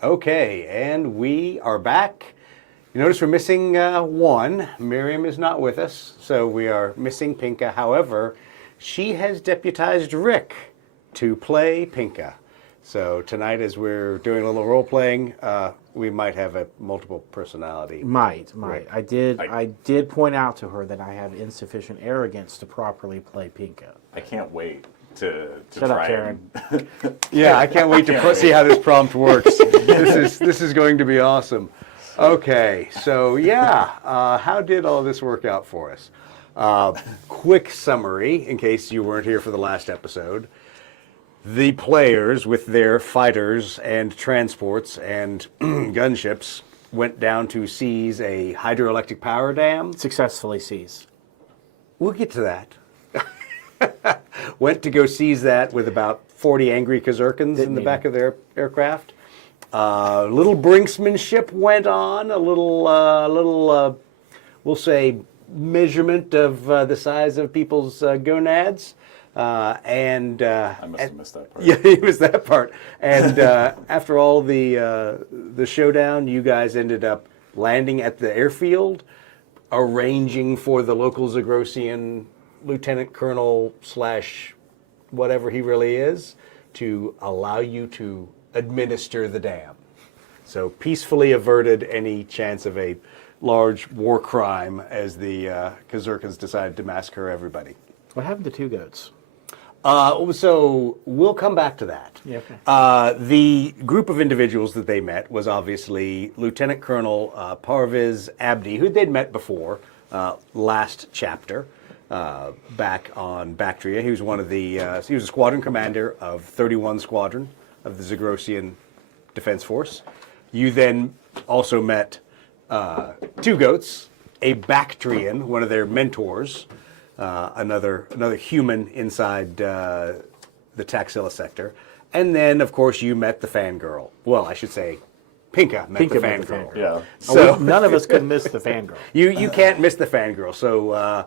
Okay, and we are back. You notice we're missing one. Miriam is not with us, so we are missing Pinka. However, she has deputized Rick to play Pinka. So tonight, as we're doing a little role playing, we might have a multiple personality. Might. Rick. I did point out to her that I have insufficient arrogance to properly play Pinka. I can't wait to Shut up, try Karen. Yeah, I can't wait to see how this prompt works. This is going to be awesome. Okay, so yeah, how did all this work out for us? Quick summary, in case you weren't here for the last episode. The players, with their fighters and transports and gunships, went down to seize a hydroelectric power dam. Successfully seized. We'll get to that. Went to go seize that with about 40 angry Kazurkans in the back of their aircraft. Little brinksmanship went on, a little we'll say, measurement of the size of people's gonads. And I must have missed that part. Yeah, it was that part. And after all the showdown, you guys ended up landing at the airfield, arranging for the local Zagrosian lieutenant colonel / whatever he really is to allow you to administer the dam. So peacefully averted any chance of a large war crime as the Kazurkans decided to massacre everybody. What happened to Two Goats? So we'll come back to that. Yeah, okay. The group of individuals that they met was obviously Lieutenant Colonel Parviz Abdi, who they'd met before, last chapter, back on Bactria. He was one of the, he was a squadron commander of 31 Squadron of the Zagrosian Defense Force. You then also met Two Goats, a Bactrian, one of their mentors, another human inside the Taxila sector. And then, of course, you met the fangirl. Well, I should say, Pinka met the fangirl. Yeah. So none of us could miss the fangirl. You can't miss the fangirl. So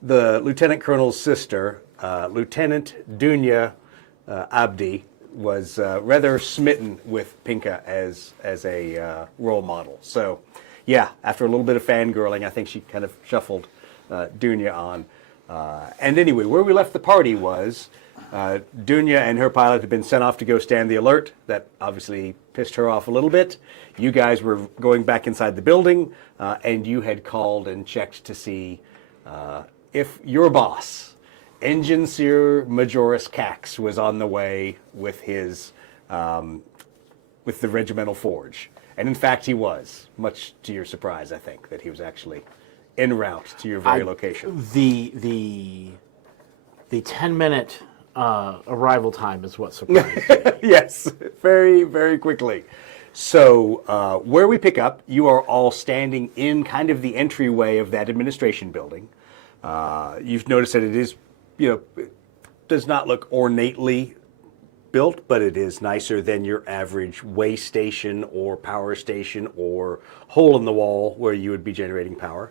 the Lieutenant Colonel's sister, Lieutenant Dunya Abdi, was rather smitten with Pinka as a role model. So, yeah, after a little bit of fangirling, I think she kind of shuffled Dunya on. And anyway, where we left the party was Dunya and her pilot had been sent off to go stand the alert. That obviously pissed her off a little bit. You guys were going back inside the building, and you had called and checked to see if your boss, Engine Seer Majoris Cax, was on the way with his with the regimental forge. And in fact, he was, much to your surprise, I think, that he was actually en route to your very location. The 10-minute arrival time is what surprised me. Yes, very, very quickly. So where we pick up, you are all standing in kind of the entryway of that administration building. You've noticed that it is, it does not look ornately built, but it is nicer than your average way station or power station or hole in the wall where you would be generating power.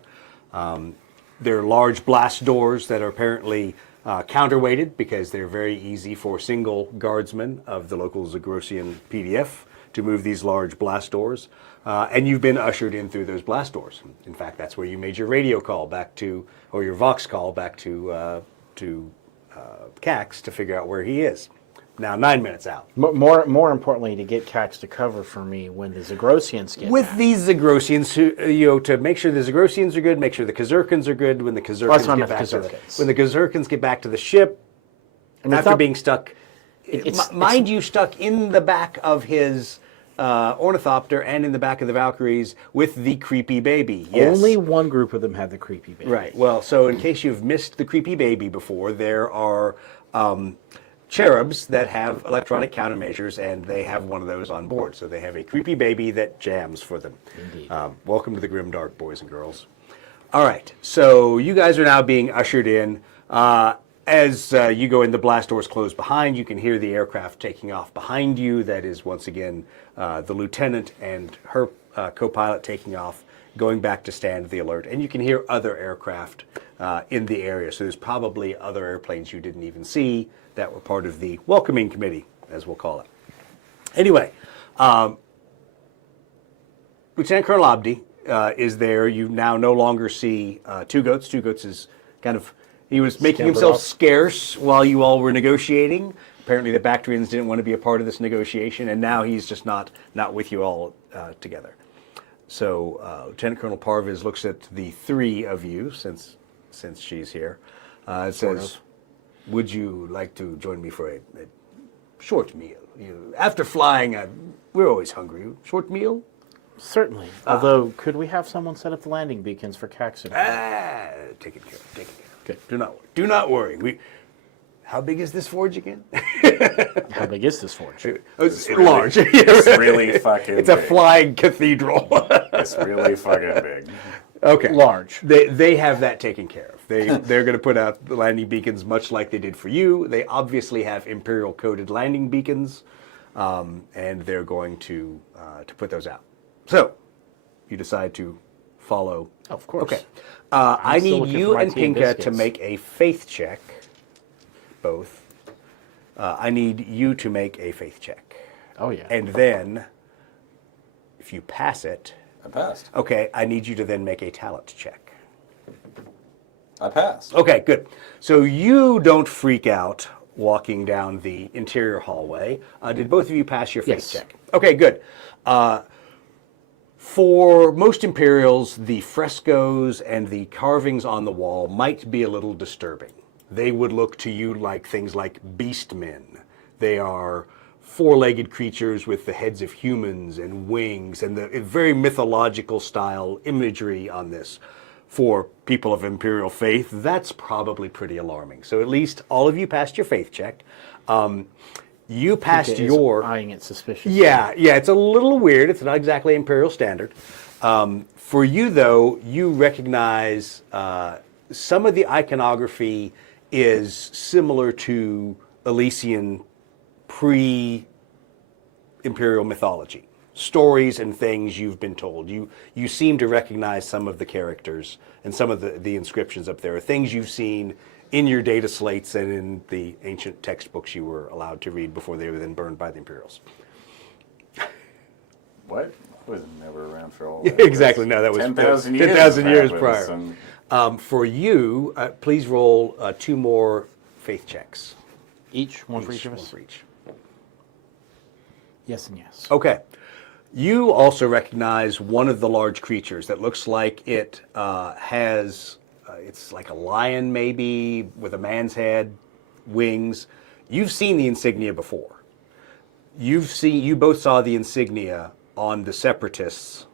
There are large blast doors that are apparently counterweighted because they're very easy for single guardsmen of the local Zagrosian PDF to move these large blast doors. And you've been ushered in through those blast doors. In fact, that's where you made your radio call back to, or your Vox call back to Cax to figure out where he is. Now 9 minutes out. More importantly, to get Cax to cover for me when the Zagrosians get With back. these Zagrosians, to make sure the Zagrosians are good, make sure the Kazurkans are good. When the Kazurkans get back to the ship, and after being stuck, mind you, stuck in the back of his ornithopter and in the back of the Valkyries with the creepy baby. Yes. Only one group of them had the creepy baby. Right. Well, so in case you've missed the creepy baby before, there are cherubs that have electronic countermeasures, and they have one of those on board. So they have a creepy baby that jams for them. Indeed. Welcome to the Grimdark, boys and girls. All right, so you guys are now being ushered in. As you go in, the blast doors close behind. You can hear the aircraft taking off behind you. That is, once again, the lieutenant and her co-pilot taking off, going back to stand the alert. And you can hear other aircraft in the area. So there's probably other airplanes you didn't even see that were part of the welcoming committee, as we'll call it. Anyway, Lieutenant Colonel Abdi is there. You now no longer see Two Goats. Two Goats is kind of, he was making Scampered himself off. scarce while you all were negotiating. Apparently the Bactrians didn't want to be a part of this negotiation, and now he's just not with you all together. So Lieutenant Colonel Parviz looks at the three of you, since she's here, and says, would you like to join me for a short meal? After flying, we're always hungry. Short meal? Certainly. Although, could we have someone set up the landing beacons for Caxton? Taken care of. Okay. Do not worry. How big is this forge again? How big is this forge? It's really- large. It's really fucking It's a big. flying cathedral. It's really fucking big. Okay. Large. They have that taken care of. They're going to put out the landing beacons much like they did for you. They obviously have Imperial coded landing beacons, and they're going to put those out. So you decide to follow. Of course. Okay. I still need looking you for my and tea and Pinka to biscuits. make a faith check. Both. I need you to make a faith check. Oh, yeah. And then, if you pass it, I passed. okay, I need you to then make a talent check. I passed. Okay, good. So you don't freak out walking down the interior hallway. Did both of you pass your faith Yes. check? Okay, good. For most Imperials, the frescoes and the carvings on the wall might be a little disturbing. They would look to you like things like beastmen. They are four-legged creatures with the heads of humans and wings, and the very mythological style imagery on this. For people of Imperial faith, that's probably pretty alarming. So at least all of you passed your faith check. You passed Pinka is your... eyeing it suspiciously. Yeah, it's a little weird. It's not exactly Imperial standard. For you, though, you recognize some of the iconography is similar to Elysian pre-Imperial mythology. Stories and things you've been told. You seem to recognize some of the characters and some of the inscriptions up there are things you've seen in your data slates and in the ancient textbooks you were allowed to read before they were then burned by the Imperials. What? I was never around for all that. Exactly. No, that was 10,000 years. 10,000 years that prior. was, For you, please roll 2 more faith checks. Each? One for each of One us? for each. Yes and yes. Okay. You also recognize one of the large creatures that looks like it has, it's like a lion maybe, with a man's head, wings. You've seen the insignia before. You both saw the insignia on the Separatists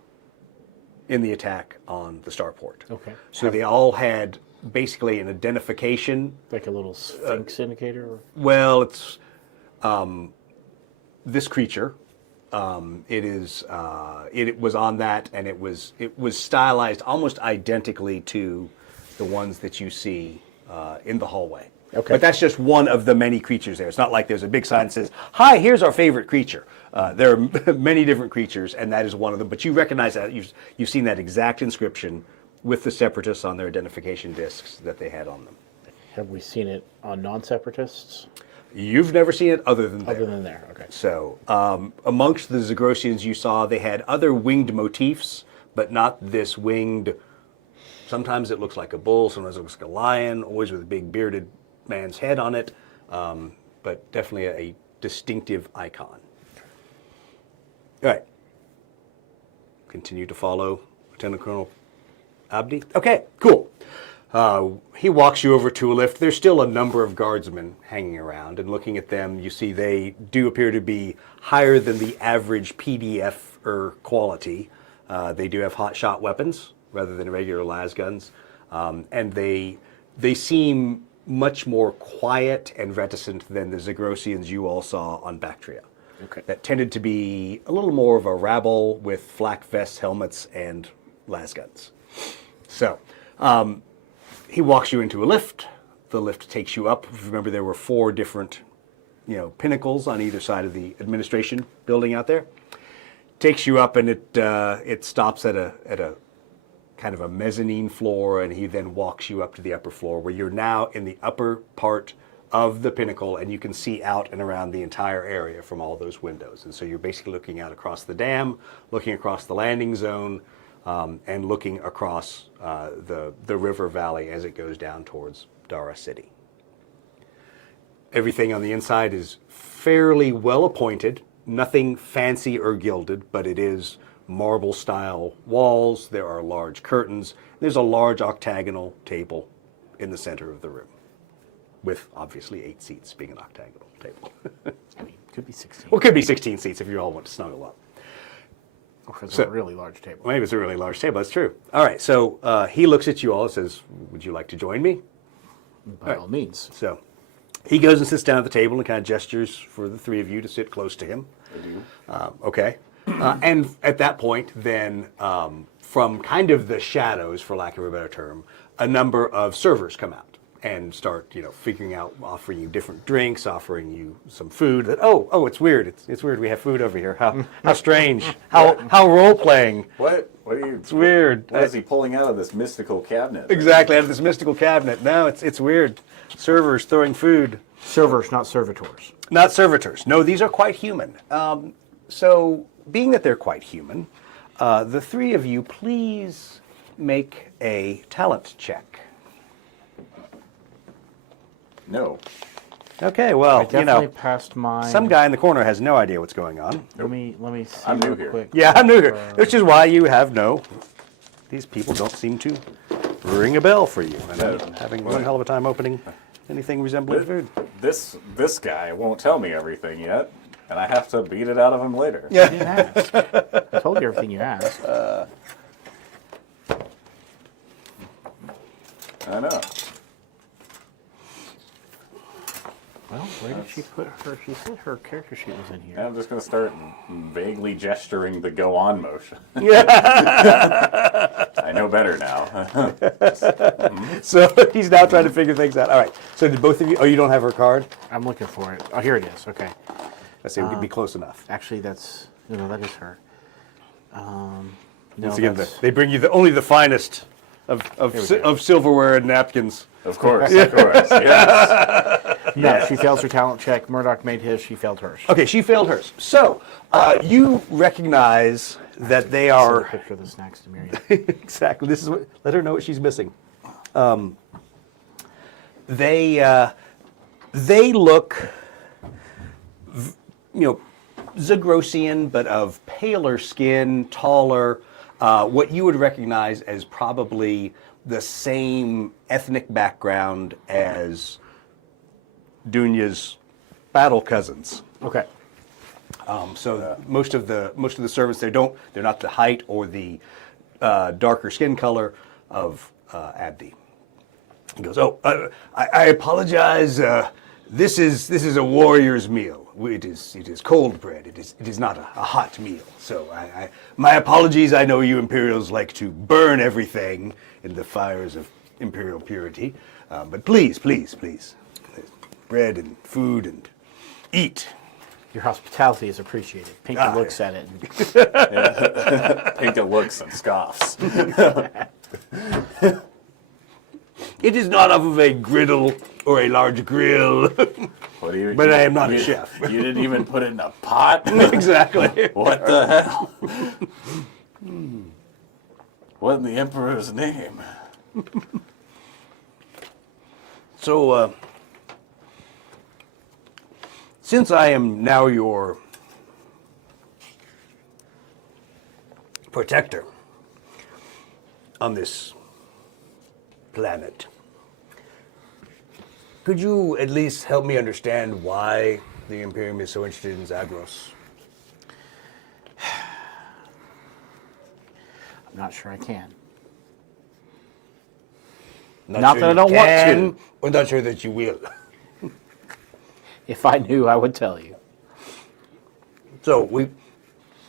in the attack on the starport. Okay. So they all had basically an identification. Like a little sphinx indicator? Or? Well, it's this creature. It was on that, and it was stylized almost identically to the ones that you see in the hallway. Okay. But that's just one of the many creatures there. It's not like there's a big sign that says, "Hi, here's our favorite creature." There are many different creatures, and that is one of them. But you recognize that you've seen that exact inscription with the Separatists on their identification discs that they had on them. Have we seen it on non-separatists? You've never seen it other than there. Other than there, okay. So, amongst the Zagrosians you saw, they had other winged motifs, but not this winged. Sometimes it looks like a bull, sometimes it looks like a lion, always with a big bearded man's head on it, but definitely a distinctive icon. All right. Continue to follow Lieutenant Colonel Abdi. Okay, cool. He walks you over to a lift. There's still a number of guardsmen hanging around, and looking at them, you see they do appear to be higher than the average PDF quality. They do have hot shot weapons rather than regular las guns, and they seem much more quiet and reticent than the Zagrosians you all saw on Bactria. Okay. That tended to be a little more of a rabble with flak vests, helmets, and las guns. So, he walks you into a lift. The lift takes you up. Remember, there were 4 different, pinnacles on either side of the administration building out there. Takes you up, and it stops at a kind of a mezzanine floor, and he then walks you up to the upper floor, where you're now in the upper part of the pinnacle, and you can see out and around the entire area from all those windows. And so you're basically looking out across the dam, looking across the landing zone, and looking across the river valley as it goes down towards Dara City. Everything on the inside is fairly well appointed, nothing fancy or gilded, but it is marble style walls. There are large curtains. There's a large octagonal table in the center of the room, with obviously 8 seats being an octagonal table. I mean, could be 16. Well, it could be 16 seats if you all want to snuggle up. Or if it's a really large table. Maybe it's a really large table, that's true. All right, so he looks at you all and says, would you like to join me? By all means. So he goes and sits down at the table and kind of gestures for the 3 of you to sit close to him. I do. Okay. And at that point, then, from kind of the shadows, for lack of a better term, a number of servers come out and start, figuring out, offering you different drinks, offering you some food. That it's weird. It's weird. We have food over here. How strange. How role playing. What? What are you? It's weird. What is he pulling out of this mystical cabinet? Exactly, out of this mystical cabinet. No, it's weird. Servers throwing food. Servers, not servitors. Not servitors. No, these are quite human. So, being that they're quite human, the 3 of you please make a talent check. No. Okay, well, I definitely passed mine. some guy in the corner has no idea what's going on. Let me see I'm new real here. quick. Yeah, I'm new here, which is why you have no. These people don't seem to ring a bell for you, and I'm having one hell of a time opening anything resembling food. This guy won't tell me everything yet, and I have to beat it out of him later. You didn't ask. I told you everything you asked. I know. Well, where did she put her? She said her character sheet was in here. I'm just going to start vaguely gesturing the go on motion. Yeah. I know better now. So he's now trying to figure things out. All right. So did both of you? Oh, you don't have her card? I'm looking for it. Oh, here it is. Okay. Let's see. We could be close enough. Actually, that's that is her. No, Once again, that's, they bring you only the finest of silverware and napkins. Of course, yes. no. She fails her talent check. Murdoch made his. She failed hers. Okay, she failed hers. So you recognize that they Send a are picture of the snacks to Miriam. exactly. This is what. Let her know what she's missing. They look, Zagrosian, but of paler skin, taller. What you would recognize as probably the same ethnic background as Dunya's battle cousins. Okay. So most of the servants they're not the height or the darker skin color of Abdi. He goes, I apologize. This is a warrior's meal. It is cold bread. It is not a hot meal. So my apologies. I know you Imperials like to burn everything in the fires of Imperial purity, but please, bread and food and eat. Your hospitality is appreciated. Pinky looks at it. Pinka looks and scoffs. It is not off of a griddle or a large grill, but I am not a chef. You didn't even put it in a pot? Exactly. What the hell? What in the Emperor's name? So, since I am now your protector on this planet, could you at least help me understand why the Imperium is so interested in Zagros? I'm not sure I can. Not that I don't want to. Or not sure that you will. If I knew, I would tell you. So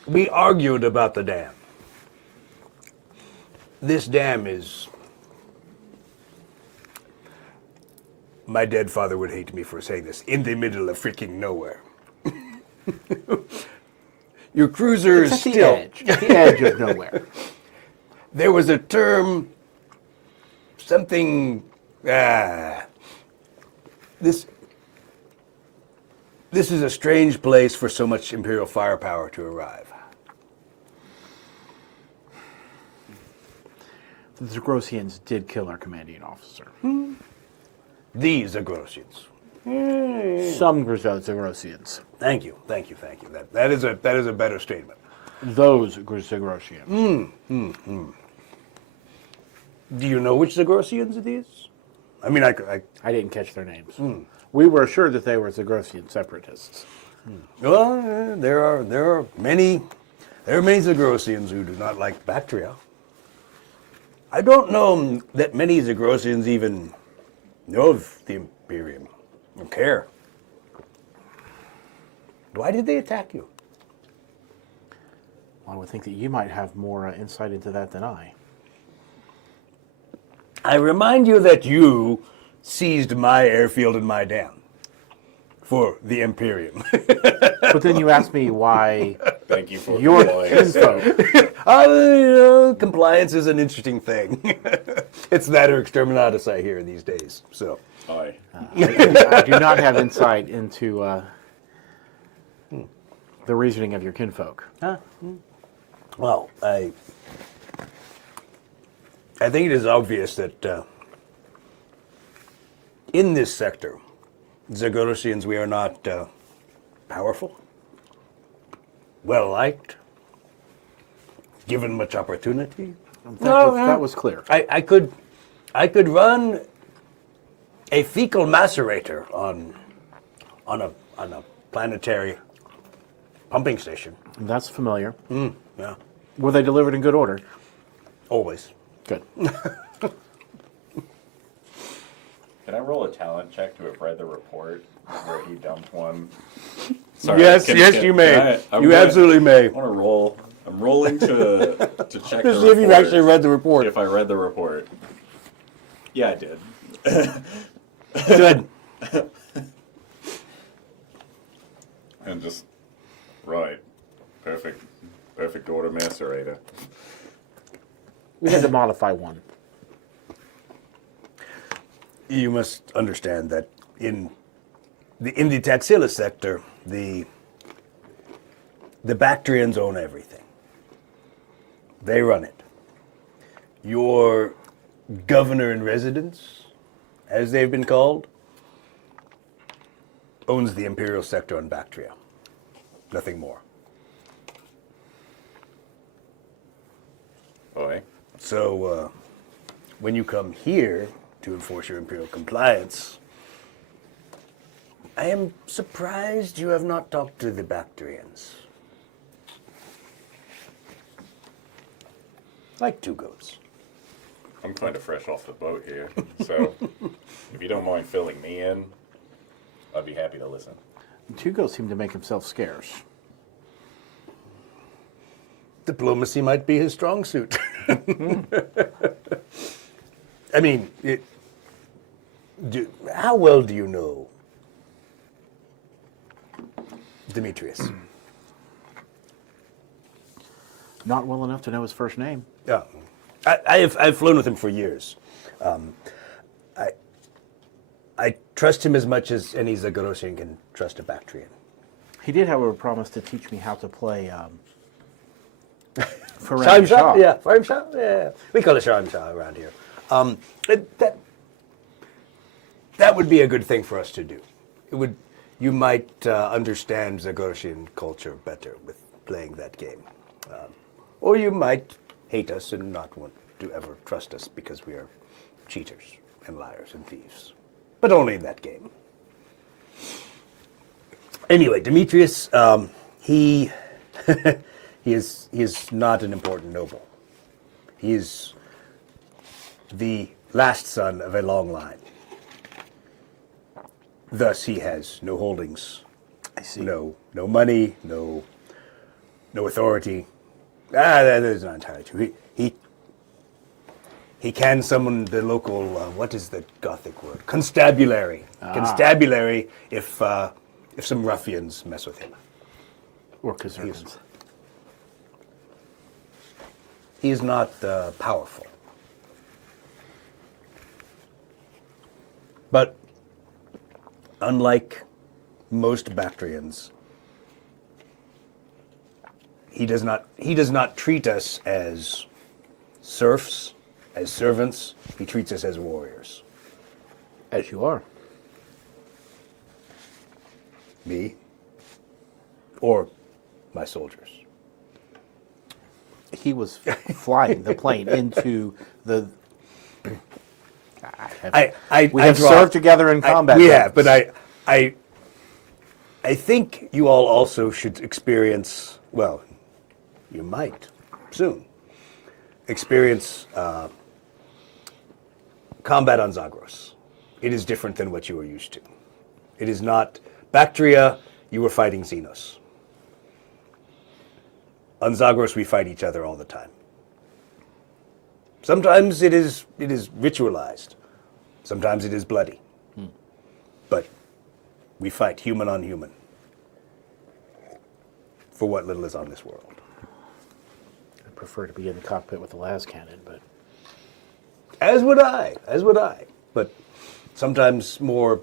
we argued about the dam. This dam is... My dead father would hate me for saying this. In the middle of freaking nowhere. Your cruiser is It's at the still... edge. At the edge of nowhere. There was a term... Something... This This is a strange place for so much Imperial firepower to arrive. The Zagrosians did kill our commanding officer. These Zagrosians. Some Zagrosians. Thank you. That is a better statement. Those Zagrosians. Do you know which Zagrosians it is? I mean, I I didn't catch their names. We were assured that they were Zagrosian separatists. well, there are many Zagrosians who do not like Bactria. I don't know that many Zagrosians even know of the Imperium or care. Why did they attack you? I would think that you might have more insight into that than I. I remind you that you seized my airfield and my dam for the Imperium. But then you asked me why Thank you for your compliance. kinfolk. Compliance is an interesting thing. It's that or exterminatus I hear these days. So, Aye. I do not have insight into the reasoning of your kinfolk. well, I think it is obvious that in this sector, Zagrosians, we are not powerful, well liked, given much opportunity. That was clear. I could run a fecal macerator on a planetary pumping station. That's familiar. Yeah, Were they delivered in good order? always. Good. Can I roll a talent check to have read the report where he dumped one? Yes, you may. You absolutely may. I want to roll. I'm rolling to check To the see if you've report. actually read the report. If I read the report. Yeah, I did. Good. And just right. Perfect order macerator. We had to modify one. You must understand that in the Taxila sector, the Bactrians own everything. They run it. Your governor in residence, as they've been called, owns the Imperial sector on Bactria. Nothing more. Boy. So, when you come here to enforce your Imperial compliance, I am surprised you have not talked to the Bactrians. Like two goats. I'm kind of fresh off the boat here, so if you don't mind filling me in, I'd be happy to listen. Tugo seemed to make himself scarce. Diplomacy might be his strong suit. I mean, how well do you know Demetrius? Not well enough to know his first name. Yeah, I've flown with him for years. I trust him as much as any Zagrosian can trust a Bactrian. He did, however, promise to teach me how to play Shaim Shah? Yeah, Shaim Shah? Yeah. We call it Shaim Shah around here. That would be a good thing for us to do. You might understand Zagrosian culture better with playing that game. Or you might hate us and not want to ever trust us because we are cheaters and liars and thieves. But only in that game. Anyway, Demetrius, he is not an important noble. He is the last son of a long line. Thus, he has no holdings. I see. No money, no authority. That is not entirely true. He can summon the local, what is the Gothic word? Constabulary. Constabulary if some ruffians mess with him. Or Kazurkans. He is not powerful. But unlike most Bactrians, he does not treat us as serfs, as servants. He treats us as warriors. As you are. Me, or my soldiers. He was flying the plane into the. We have served together in combat. We have, but I think you all also should experience. Well, you might soon experience combat on Zagros. It is different than what you are used to. It is not Bactria. You were fighting Xenos. On Zagros, we fight each other all the time. Sometimes it is ritualized. Sometimes it is bloody. But we fight human on human for what little is on this world. I prefer to be in the cockpit with the las cannon, but As would I. But sometimes more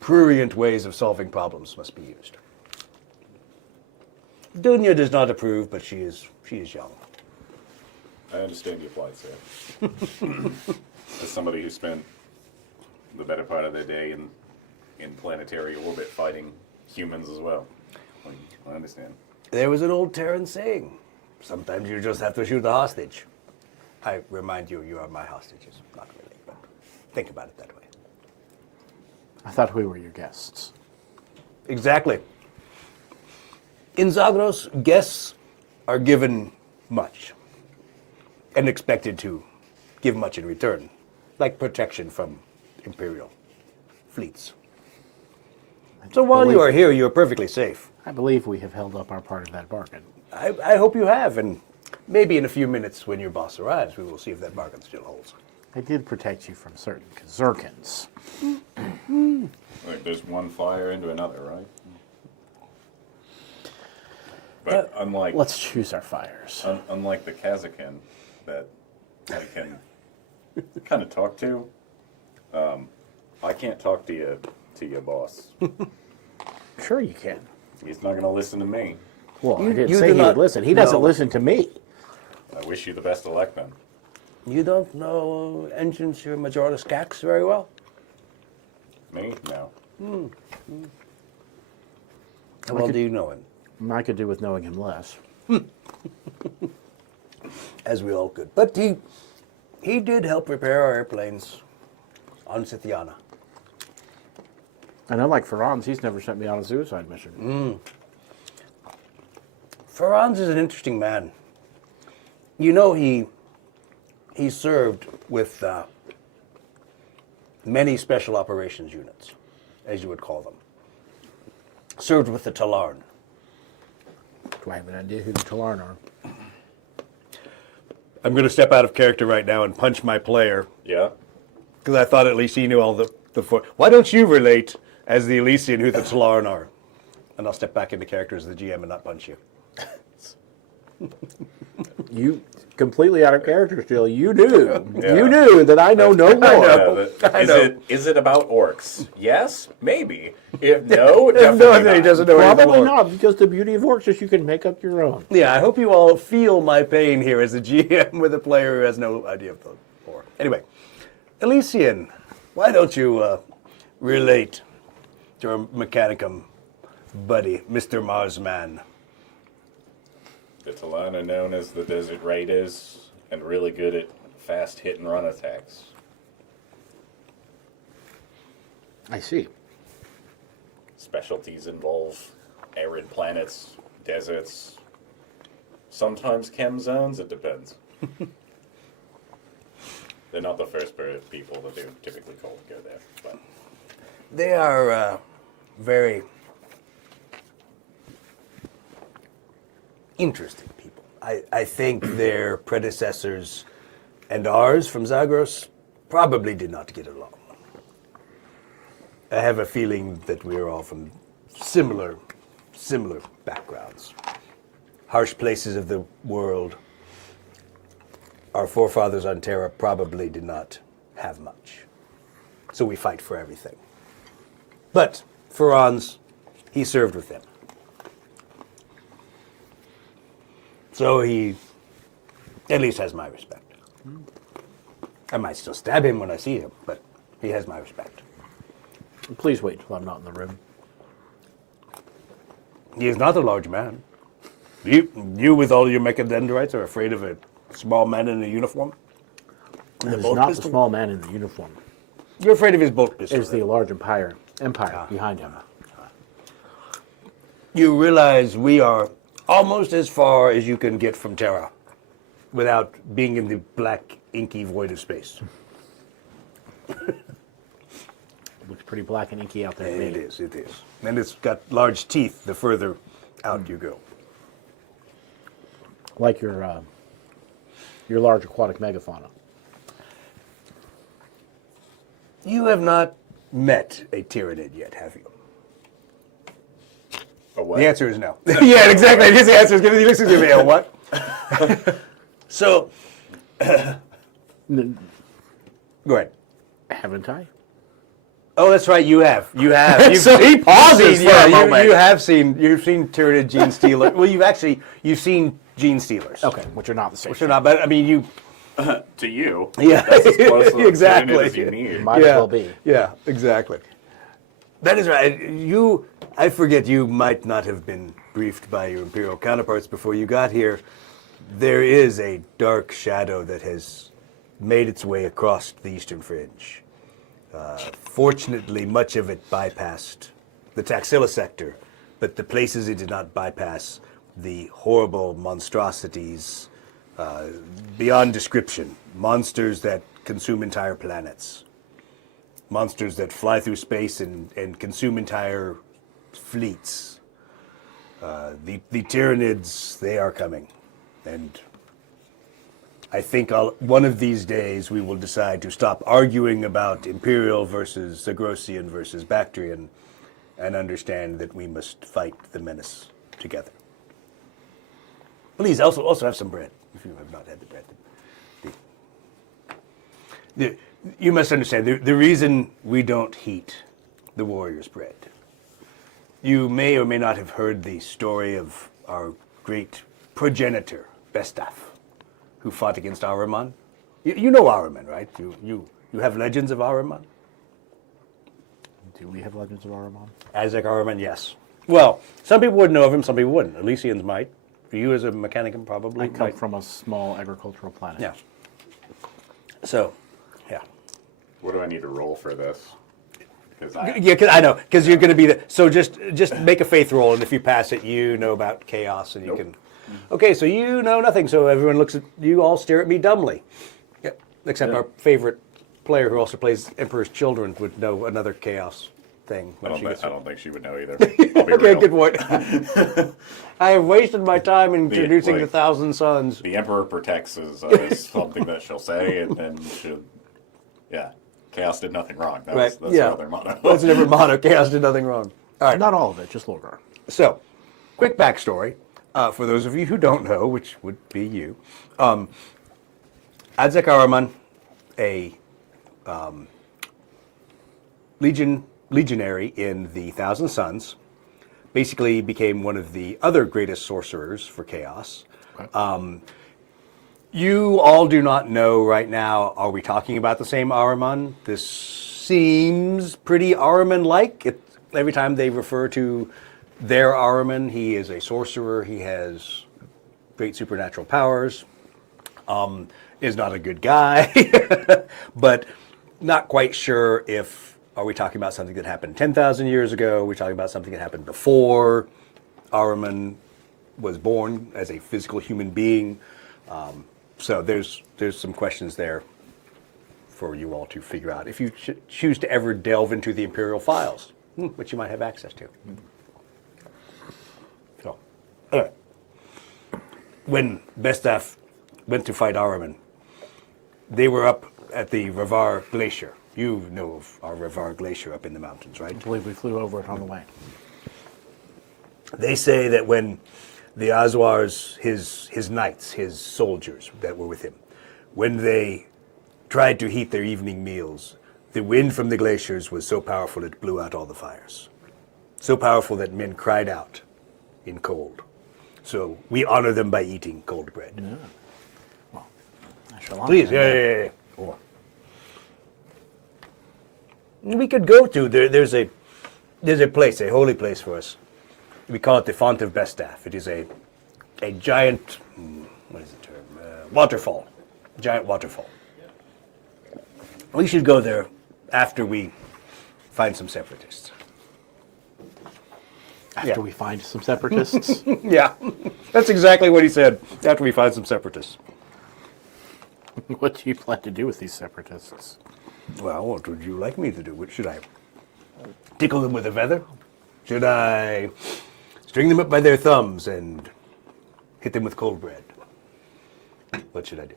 prurient ways of solving problems must be used. Dunya does not approve, but she is young. I understand your plight, sir. As somebody who spent the better part of their day in planetary orbit fighting humans as well, I understand. There was an old Terran saying, sometimes you just have to shoot a hostage. I remind you, you are my hostages. Not really, but think about it that way. I thought we were your guests. Exactly. In Zagros, guests are given much and expected to give much in return, like protection from Imperial fleets. So while you are here, you are perfectly safe. I believe we have held up our part of that bargain. I hope you have, and maybe in a few minutes when your boss arrives, we will see if that bargain still holds. I did protect you from certain Zerkins. Like there's one fire into another, right? But unlike Let's choose our fires. unlike the Kazakin that I can kind of talk to, I can't talk to your boss. Sure you can. He's not going to listen to me. Well, I You didn't do say he not would listen. He doesn't know. listen to me. I wish you the best of luck then. You don't know Engines your Majoris Cax very well? Me? No. How well do you know him? I could do with knowing him less. As we all could. But he did help repair our airplanes on Scythiana. And unlike Franz, he's never sent me on a suicide mission. Franz is an interesting man. You know, he served with many special operations units, as you would call them. Served with the Talarn. Do I have an idea who the Talarn are? I'm going to step out of character right now and punch my player, Yeah? because I thought at least he knew all the Why don't you relate as the Elysian who the Talarn are? And I'll step back into character as the GM and not punch you. You completely out of character still. You knew. Yeah. You knew that I know no more. Yeah, is it about orcs? Yes, maybe. If no, No, definitely he not. doesn't know anything Probably more. not, because the beauty of orcs is you can make up your own. Yeah, I hope you all feel my pain here as a GM with a player who has no idea of the lore. Anyway, Elysian, why don't you relate to our Mechanicum buddy, Mr. Marsman? The Talon are known as the Desert Raiders and really good at fast hit and run attacks. I see. Specialties involve arid planets, deserts, sometimes chem zones, it depends. They're not the first people that they're typically called to go there. But They are very interesting people. I think their predecessors and ours from Zagros probably did not get along. I have a feeling that we are all from similar backgrounds. Harsh places of the world. Our forefathers on Terra probably did not have much. So we fight for everything. But Farans, he served with them. So he at least has my respect. I might still stab him when I see him, but he has my respect. Please wait until I'm not in the room. He is not a large man. You with all your mechadendrites, are afraid of a small man in a uniform? It is bolt not pistol? the small man in the uniform. You're afraid of his bolt It pistol. is the large empire behind him. You realize we are almost as far as you can get from Terra without being in the black, inky void of space. It looks pretty black and inky out there. to It me. is, it is. And it's got large teeth the further out you go. Like your large aquatic megafauna. You have not met a Tyranid yet, have you? A what? The answer is no. Yeah, exactly. His answer is going to be me a what? So, N- go ahead. Haven't I? Oh, that's right. You have. You have. So he pauses seen, for a you- moment. You've seen Tyranid gene stealer. Well, you've seen gene stealers. Okay, which are not the same. Which are not, but I mean, you. To you. Yeah, That's as close to exactly. as you need. Might as well be. Yeah, exactly. That is right. I forget, you might not have been briefed by your Imperial counterparts before you got here. There is a dark shadow that has made its way across the Eastern Fringe. Fortunately, much of it bypassed the Taxila sector, but the places it did not bypass, the horrible monstrosities beyond description. Monsters that consume entire planets. Monsters that fly through space and consume entire fleets. The Tyranids, they are coming. And I think one of these days we will decide to stop arguing about Imperial versus Zagrosian versus Bactrian and understand that we must fight the menace together. Please also have some bread, if you have not had the bread. You must understand, the reason we don't heat the warrior's bread. You may or may not have heard the story of our great progenitor, Bestaf, who fought against Ahriman. You know Ahriman, right? You have legends of Ahriman? Do we have Legends of Ahriman? Isaac Ahriman, yes. Well, some people would know of him, some people wouldn't. Elysians might. You as a Mechanicum probably I come might. from a small agricultural planet. Yeah. So, yeah. What do I need to roll for this? Because Yeah, I know, because you're going to be the. So just make a faith roll, and if you pass it, you know about chaos, and you Nope. can. Okay, so you know nothing. So everyone looks at you, all stare at me dumbly. Yep. Except our favorite player, who also plays Emperor's Children, would know another chaos thing. I when she gets- don't think she would know either. I'll be Okay, real. good point. I have wasted my time introducing the like- Thousand Sons. The Emperor protects is something that she'll say, and then she'll, yeah, Chaos did nothing wrong. That's yeah. her other motto. That's a different motto. Chaos did nothing wrong. All right. Not all of it, just Lorgar. So, quick backstory for those of you who don't know, which would be you. Adzek Ahriman, a legionary in the Thousand Sons, basically became one of the other greatest sorcerers for Chaos. Okay. You all do not know right now, are we talking about the same Ahriman? This seems pretty Ahriman-like. Every time they refer to their Ahriman, he is a sorcerer, he has great supernatural powers, is not a good guy, but not quite sure if, are we talking about something that happened 10,000 years ago? Are we talking about something that happened before Ahriman was born as a physical human being? So there's some questions there for you all to figure out if you choose to ever delve into the Imperial files, which you might have access to. So, anyway, when Bestaf went to fight Ahriman, they were up at the Ravar Glacier. You know of our Ravar Glacier up in the mountains, right? I believe we flew over it on the way. They say that when the Azwars, his knights, his soldiers that were with him, when they tried to heat their evening meals, the wind from the glaciers was so powerful it blew out all the fires. so powerful that men cried out in cold. So we honor them by eating cold bread. Yeah. Well, I shall honor Please, them yeah, then. yeah, yeah. Or we could go to there's a place, a holy place for us. We call it the Font of Bestaff. It is a giant, what is the term? Waterfall, giant waterfall. We should go there after we find some separatists. After we find some separatists. Yeah, that's exactly what he said. After we find some separatists. What do you plan to do with these separatists? Well, what would you like me to do? What should I tickle them with a feather? Should I string them up by their thumbs and hit them with cold bread? What should I do?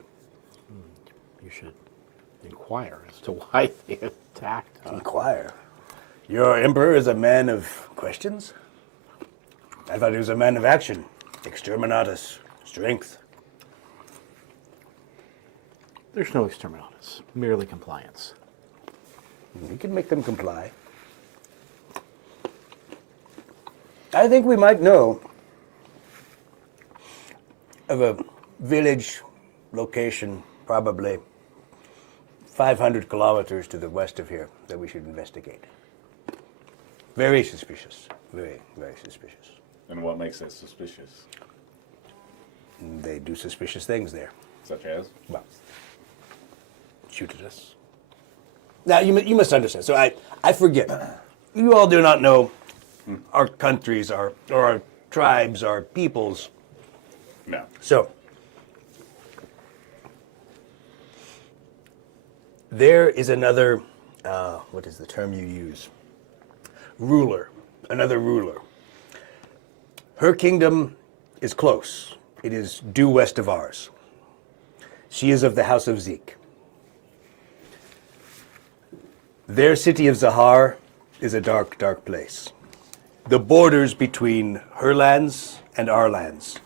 You should inquire as to why they attacked us. Inquire. Your emperor is a man of questions? I thought he was a man of action. Exterminatus. Strength. There's no exterminatus, merely compliance. We can make them comply. I think we might know of a village location, probably 500 kilometers to the west of here, that we should investigate. Very suspicious. Very, very suspicious. And what makes it suspicious? They do suspicious things there. Such as? Well, shoot at us. Now, you must understand. So I forget. You all do not know our countries, or our tribes, our peoples. No. So, there is another, what is the term you use? Ruler. Another ruler. Her kingdom is close. It is due west of ours. She is of the House of Zeke. Their city of Zahar is a dark, dark place. The borders between her lands and our lands.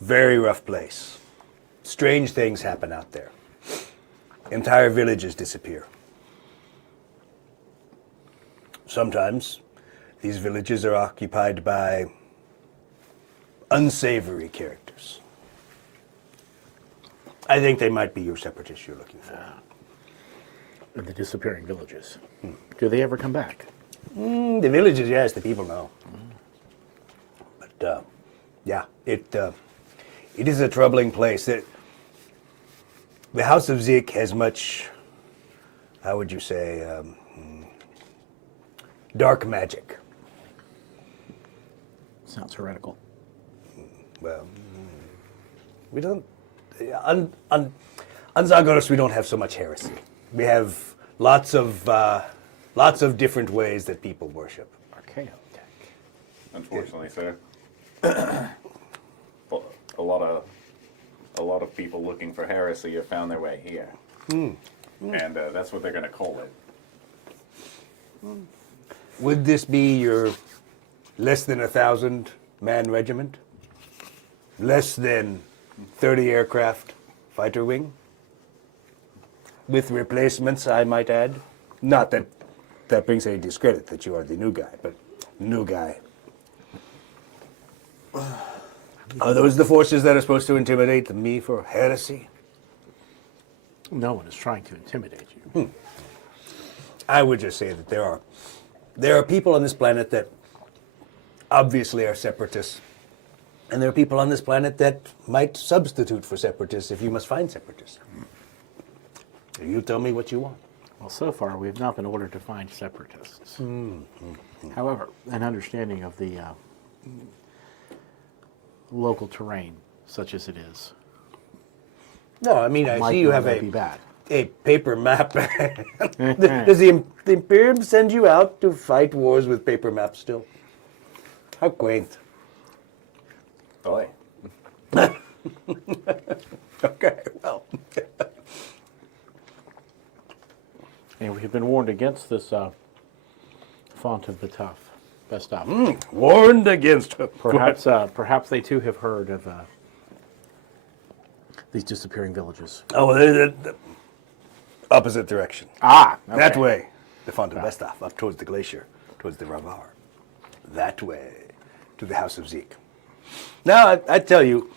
Very rough place. Strange things happen out there. Entire villages disappear. Sometimes these villages are occupied by unsavory characters. I think they might be your separatists you're looking for. The disappearing villages. Do they ever come back? The villages, yes, the people know. But, yeah, it is a troubling place. The House of Zeke has much, how would you say, dark magic. Sounds heretical. Well, we don't, on Zagros we don't have so much heresy. We have lots of different ways that people worship. Archaeotech. Unfortunately, sir. a lot of people looking for heresy have found their way here. And that's what they're going to call it. Would this be your less than 1,000-man regiment? Less than 30 aircraft fighter wing? With replacements, I might add. Not that that brings any discredit that you are the new guy, but new guy. Are those the forces that are supposed to intimidate me for heresy? No one is trying to intimidate you. I would just say that there are people on this planet that obviously are separatists, and there are people on this planet that might substitute for separatists if you must find separatists. You tell me what you want. Well, so far we have not been ordered to find separatists. However, an understanding of the local terrain, such as it is, No, I mean, I might see you have not be bad. a paper map. Does the Imperium send you out to fight wars with paper maps still? How quaint. Boy. Okay, well. And we have been warned against this font of the tough. Best of. Warned against. Perhaps they too have heard of these disappearing villages. Oh, the opposite direction. Ah, okay. That way. The Font of Vestaf, up towards the glacier, towards the Ravar. that way to the House of Zeke. Now, I tell you,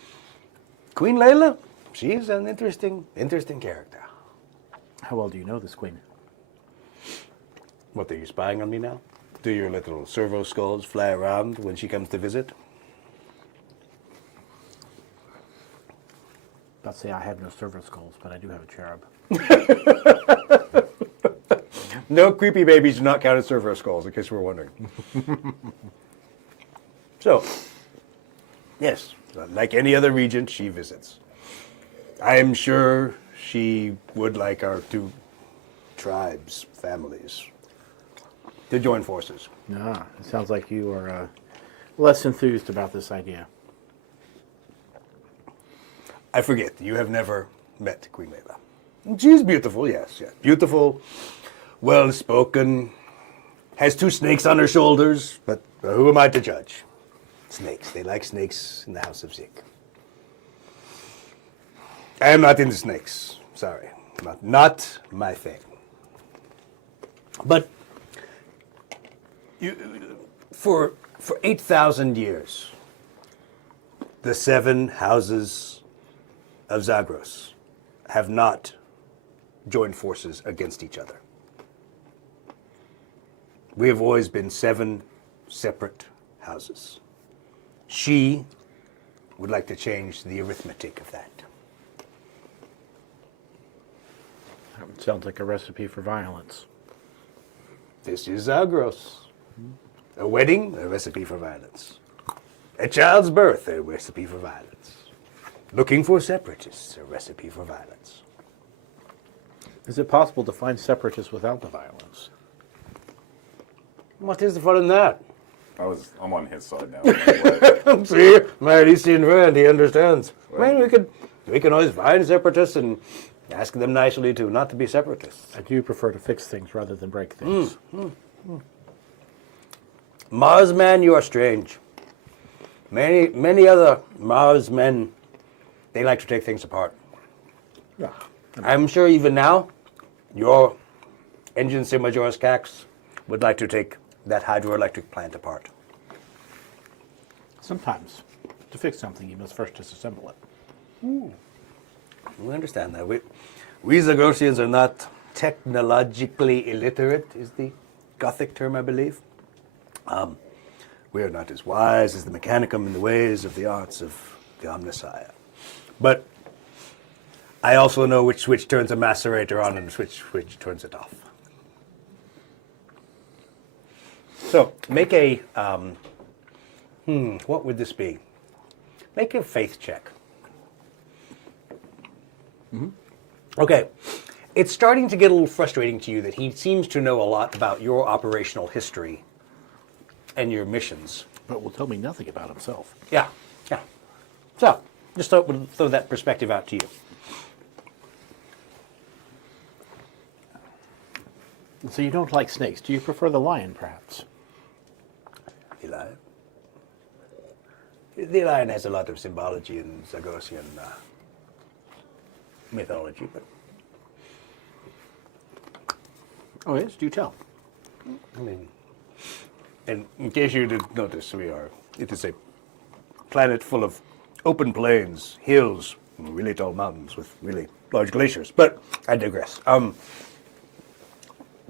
Queen Layla, she's an interesting character. How well do you know this queen? What, are you spying on me now? Do your little servo skulls fly around when she comes to visit? Not say I have no servo skulls, but I do have a cherub. No creepy babies do not count as servo skulls, in case you were wondering. So, yes, like any other regent, she visits. I am sure she would like our two tribes, families, to join forces. Ah, it sounds like you are less enthused about this idea. I forget, you have never met Queen Layla. She's beautiful, yes. Beautiful, well-spoken, has two snakes on her shoulders, but who am I to judge? Snakes. They like snakes in the House of Zeke. I am not into snakes. Sorry. Not my thing. But for 8,000 years, the 7 houses of Zagros have not joined forces against each other. We have always been 7 separate houses. She would like to change the arithmetic of that. Sounds like a recipe for violence. This is Zagros. A wedding, a recipe for violence. A child's birth, a recipe for violence. Looking for separatists, a recipe for violence. Is it possible to find separatists without the violence? What is the fun in that? I'm on his side now. See, my Elysian friend, he understands. Well, we can always find separatists and ask them nicely to not to be separatists. I do prefer to fix things rather than break things. Mars man, you are strange. Many other Mars men, they like to take things apart. Yeah. I'm sure even now, your engine Majoris Cax would like to take that hydroelectric plant apart. Sometimes, to fix something, you must first disassemble it. We understand that. We Zagrosians are not technologically illiterate, is the Gothic term, I believe. We are not as wise as the Mechanicum in the ways of the arts of the Omnissiah. But I also know which switch turns a macerator on and which turns it off. So, make a, what would this be? Make a faith check. Okay. It's starting to get a little frustrating to you that he seems to know a lot about your operational history and your missions. But will tell me nothing about himself. Yeah. So, just thought we'd throw that perspective out to you. So you don't like snakes. Do you prefer the lion, perhaps? The lion. The lion has a lot of symbology in Zagrosian mythology, but Oh, yes? Do tell. I mean, and in case you didn't notice, it is a planet full of open plains, hills, and really tall mountains with really large glaciers. But I digress.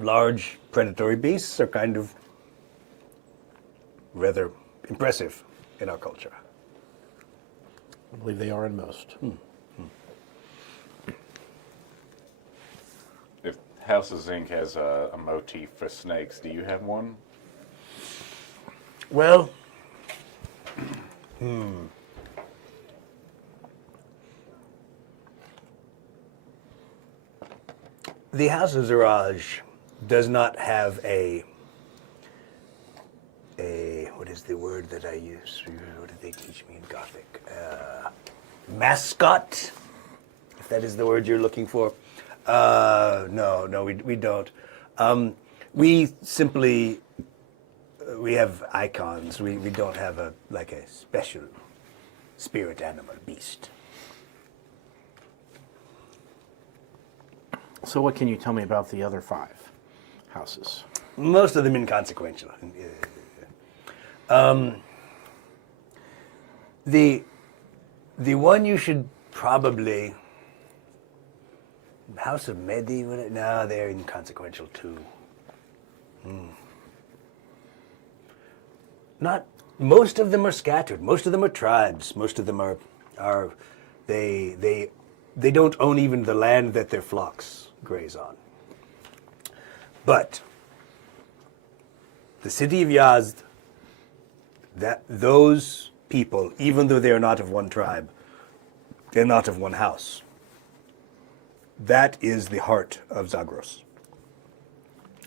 Large predatory beasts are kind of rather impressive in our culture. I believe they are in most. If House of Zinc has a motif for snakes, do you have one? Well, the House of Zaraj does not have a what is the word that I use? What did they teach me in Gothic? Mascot, if that is the word you're looking for. No, we don't. We simply we have icons. We don't have a special spirit animal beast. So what can you tell me about the other 5 houses? Most of them inconsequential. The one you should probably House of Medi. No, they're inconsequential too. Not most of them are scattered. Most of them are tribes. Most of them are they don't own even the land that their flocks graze on. But the city of Yazd, those people, even though they are not of one tribe, they're not of one house. That is the heart of Zagros,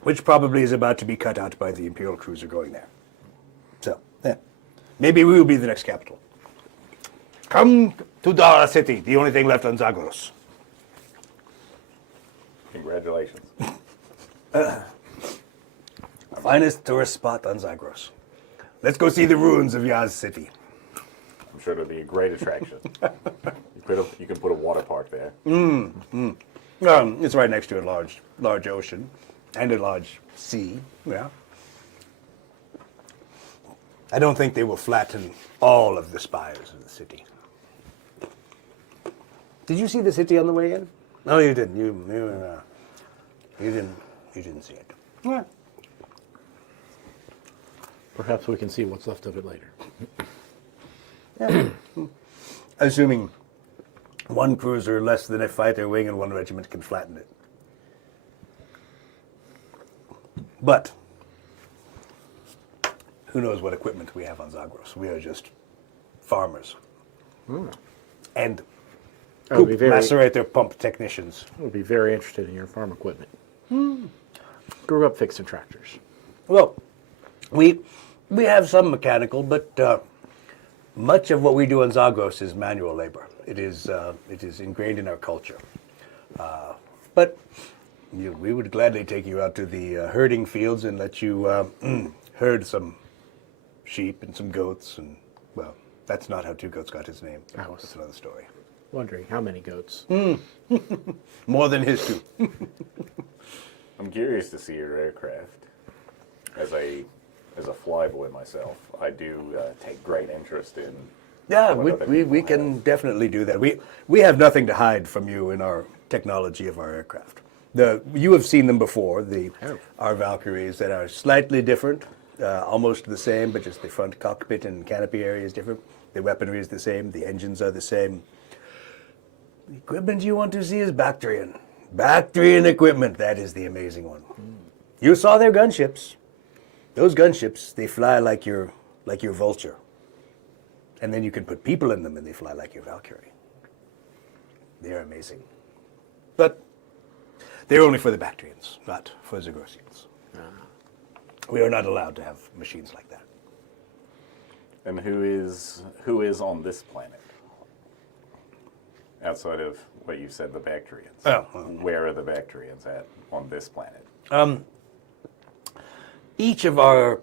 which probably is about to be cut out by the Imperial cruiser going there. So, yeah. Maybe we will be the next capital. Come to Dara City, the only thing left on Zagros. Congratulations. Finest tourist spot on Zagros. Let's go see the ruins of Yaz City. I'm sure it'll be a great attraction. You can put a water park there. It's right next to a large ocean and a large sea. Yeah. I don't think they will flatten all of the spires of the city. Did you see the city on the way in? No, you didn't. You didn't see it. Yeah. Perhaps we can see what's left of it later. Yeah. Assuming one cruiser, less than a fighter wing, and one regiment can flatten it. But who knows what equipment we have on Zagros? We are just farmers. And macerator pump technicians. I would be very interested in your farm equipment. Grew up fixing tractors. Well, we have some mechanical, but much of what we do on Zagros is manual labor. It is ingrained in our culture. But we would gladly take you out to the herding fields and let you herd some sheep and some goats. And well, that's not how Two Goats got his name. Oh. That's another story. Wondering how many goats. More than his two. I'm curious to see your aircraft. As a flyboy myself, I do take great interest in. Yeah, what other we people can have. definitely do that. We have nothing to hide from you in our technology of our aircraft. You have seen them before, our Valkyries that are slightly different, almost the same, but just the front cockpit and canopy area is different. The weaponry is the same, the engines are the same. The equipment you want to see is Bactrian. Bactrian equipment, that is the amazing one. You saw their gunships. Those gunships, they fly like your vulture. And then you can put people in them and they fly like your Valkyrie. They're amazing. But they're only for the Bactrians, not for Zagrosians. We are not allowed to have machines like that. And who is on this planet? Outside of what you said, the Bactrians. Oh, Where are the Bactrians at on this planet? Each of our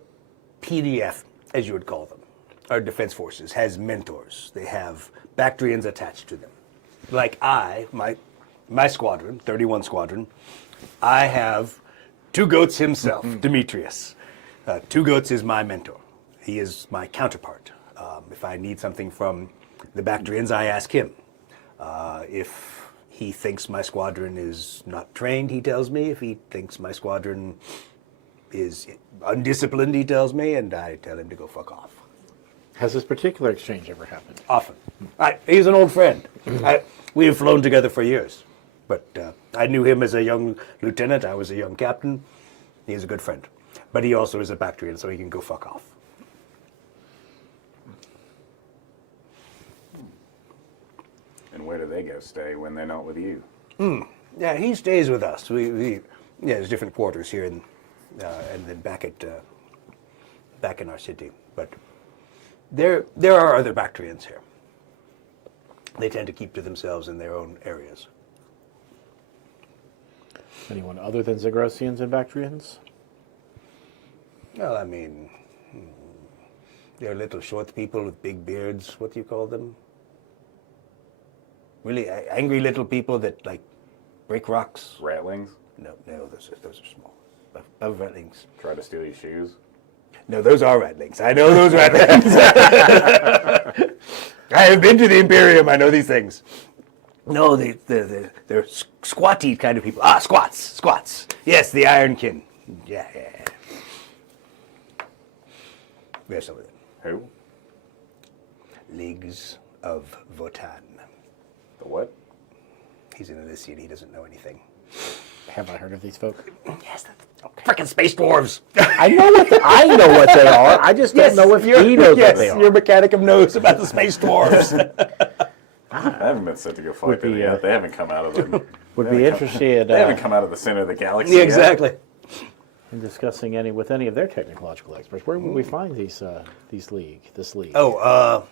PDF, as you would call them, our defense forces, has mentors. They have Bactrians attached to them. Like my squadron, 31 Squadron, I have Two Goats himself, Demetrius. Two Goats is my mentor. He is my counterpart. If I need something from the Bactrians, I ask him. If he thinks my squadron is not trained, he tells me. If he thinks my squadron is undisciplined, he tells me, and I tell him to go fuck off. Has this particular exchange ever happened? Often. He's an old friend. We have flown together for years. But I knew him as a young lieutenant. I was a young captain. He is a good friend. But he also is a Bactrian, so he can go fuck off. And where do they go stay when they're not with you? Yeah, he stays with us. There's different quarters here and then back in our city. But there are other Bactrians here. They tend to keep to themselves in their own areas. Anyone other than Zagrosians and Bactrians? Well, I mean, they're little short people with big beards. What do you call them? Really angry little people that like break rocks. Ratlings? No, those are small. Above ratlings. Try to steal your shoes? No, those are ratlings. I know those ratlings. I have been to the Imperium. I know these things. No, they're squatty kind of people. Ah, squats. Yes, the Ironkin. Yeah. Where's some of them? Who? Leagues of Votan. The what? He's an initiate. He doesn't know anything. Have I heard of these folk? Yes, frickin' space dwarves. I know what they are. I just don't know if he knows what they are. Your mechanicum knows about the space dwarves. I haven't been sent to go fight them yet. They haven't come out of the. Would be interested They haven't come out of the center of the galaxy. Yeah, exactly. in discussing with any of their technological experts. Where would we find this league? Oh,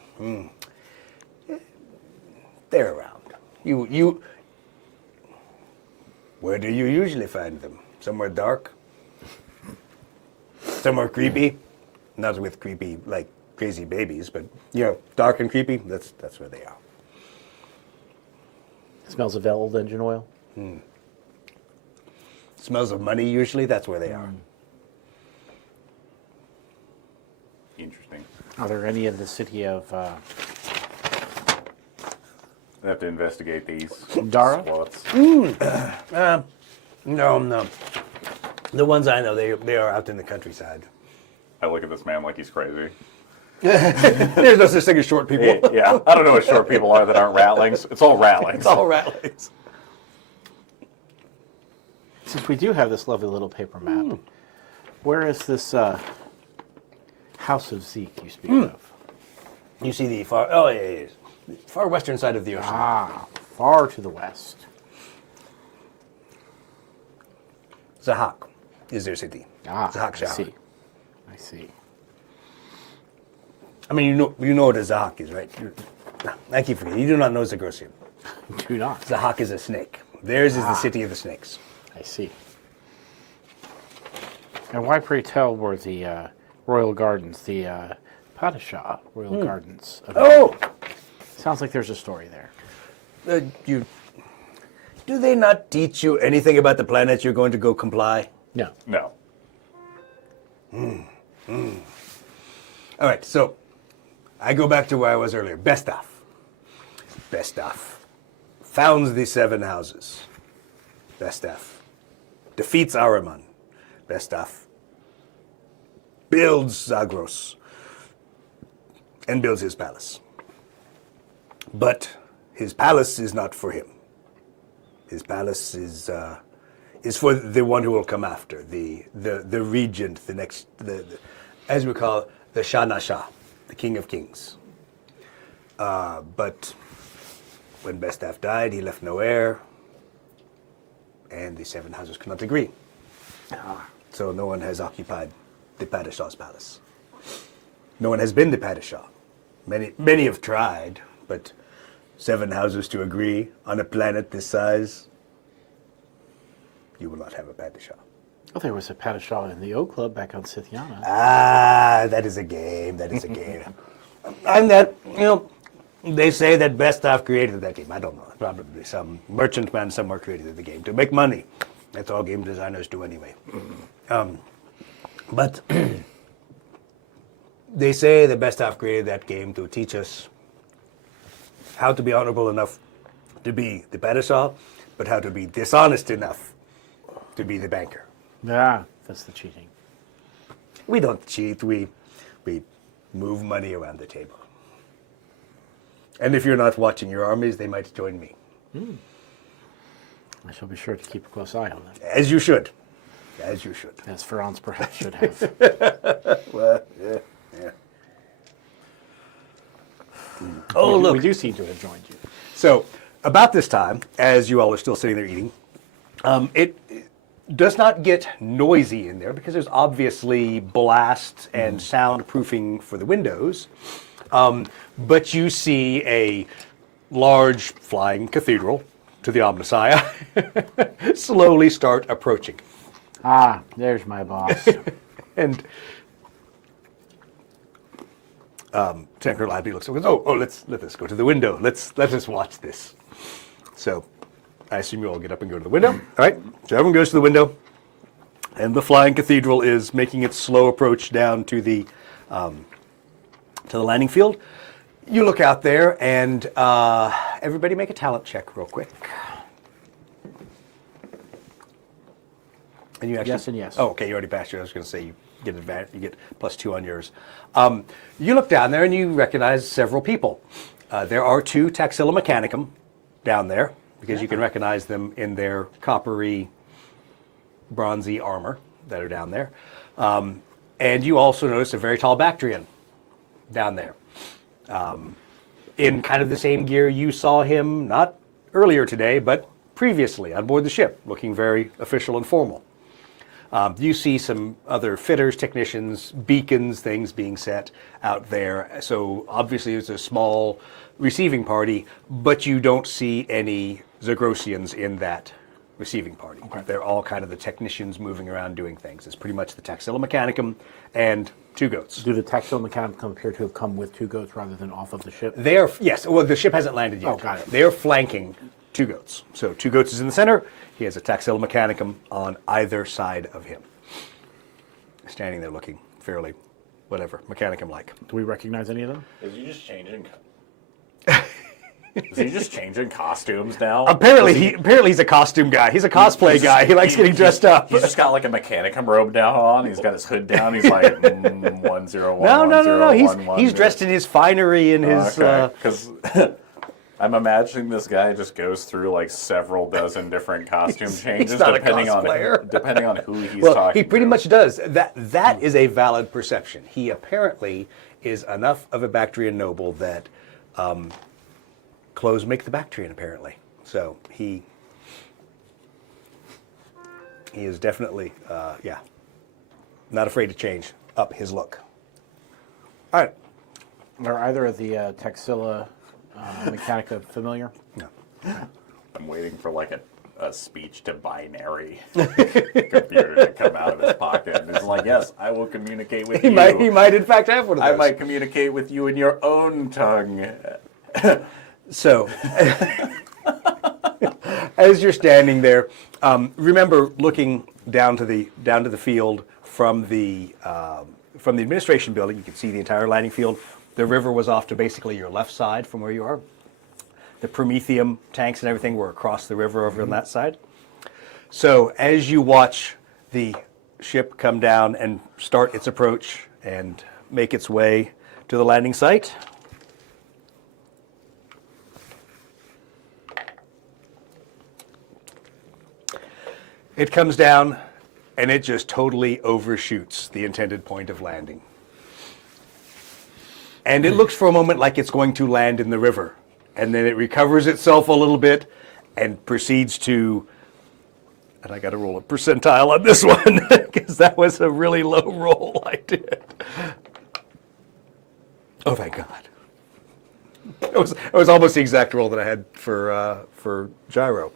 they're around. You. Where do you usually find them? Somewhere dark? Somewhere creepy? Not with creepy, like crazy babies, but, dark and creepy, that's where they are. Smells of old engine oil. Smells of money, usually, that's where they are. Interesting. Are there any in the city of I have to investigate these Dara? squats. No. The ones I know, they are out in the countryside. I look at this man like he's crazy. There's no such thing as short people. Yeah, I don't know what short people are that aren't ratlings. It's all ratlings. It's all ratlings. Since we do have this lovely little paper map, where is this House of Zeke you speak of? You see the far western side of the ocean. Ah, far to the west. Zahak is their city. Zahak I Shah. I see. I mean, you know what a Zahak is, right? I keep forgetting. You do not know Zagrosian. Do not. Zahak is a snake. Theirs is the city of the snakes. I see. And why, pray tell, were the royal gardens, the Padishah royal gardens? Sounds like there's a story there. Do they not teach you anything about the planet you're going to go comply? No. No. All right, so I go back to where I was earlier. Bestaf founds the seven houses. Bestaf defeats Ahriman. Bestaf builds Zagros and builds his palace. But his palace is not for him. His palace is for the one who will come after, the regent, the next, as we call it, the Shah Na Shah, the king of kings. But when Bestaf died, he left no heir, and the seven houses could not agree. So no one has occupied the Padishah's palace. No one has been the Padishah. Many have tried, but 7 houses to agree on a planet this size, you will not have a Padishah. Oh, there was a Padishah in the O Club back on Scythiana. That is a game. And that, they say that Bestaf created that game. I don't know. Probably some merchantman somewhere created the game to make money. That's all game designers do anyway. But they say that Bestaf created that game to teach us how to be honorable enough to be the Padishah, but how to be dishonest enough to be the banker. Yeah, that's the cheating. We don't cheat. We move money around the table. And if you're not watching your armies, they might join me. I shall be sure to keep a close eye on that. As you should. As Ferrance perhaps should have. Well, yeah. Oh, look. We do seem to have joined you. So, about this time, as you all are still sitting there eating, it does not get noisy in there because there's obviously blast and soundproofing for the windows. But you see a large flying cathedral to the Omnissiah slowly start approaching. Ah, there's my boss. And Colonel Abdi looks over and goes, let us go to the window. Let us watch this. So I assume you all get up and go to the window. All right, so everyone goes to the window. And the flying cathedral is making its slow approach down to the landing field. You look out there, and everybody make a talent check real quick. And you actually, Yes and yes. Oh, okay, you already passed yours. I was going to say you get advantage, you get +2 on yours. You look down there, and you recognize several people. There are 2 Taxila Mechanicum down there, because you can recognize them in their coppery, bronzy armor that are down there. And you also notice a very tall Bactrian down there. In kind of the same gear you saw him, not earlier today, but previously on board the ship, looking very official and formal. You see some other fitters, technicians, beacons, things being set out there. So obviously it's a small receiving party, but you don't see any Zagrosians in that receiving party. Okay. They're all kind of the technicians moving around doing things. It's pretty much the Taxila Mechanicum and 2 goats. Do the Taxila Mechanicum appear to have come with 2 goats rather than off of the ship? They are, yes, well, the ship hasn't landed yet. Oh, got it. They are flanking 2 goats. So 2 goats is in the center. He has a Taxila Mechanicum on either side of him. Standing there looking fairly, whatever, Mechanicum-like. Do we recognize any of them? Is he just changing? Is he just changing costumes now? Apparently he's a costume guy. He's a cosplay guy. He likes getting dressed up. He's just got like a Mechanicum robe down on. He's got his hood down. He's like 101. No. He's dressed in his finery and his. Because I'm imagining this guy just goes through like several dozen different costume changes he's not depending a cosplayer. depending on who he's Well, talking. he pretty much does. That is a valid perception. He apparently is enough of a Bactrian noble that clothes make the Bactrian, apparently. So he is definitely, not afraid to change up his look. All right. Are either of the Taxila Mechanica familiar? No. I'm waiting for like a speech to binary computer to come out of his pocket. And he's like, yes, I will communicate with you. He might in fact have one of those. I might communicate with you in your own tongue. So, as you're standing there, remember looking down to the field from the administration building. You can see the entire landing field. The river was off to basically your left side from where you are. The Prometheum tanks and everything were across the river over on that side. So as you watch the ship come down and start its approach and make its way to the landing site, it comes down and it just totally overshoots the intended point of landing. And it looks for a moment like it's going to land in the river. And then it recovers itself a little bit and proceeds to, and I got to roll a percentile on this one because that was a really low roll I did. Oh, thank God. It was almost the exact roll that I had for gyro.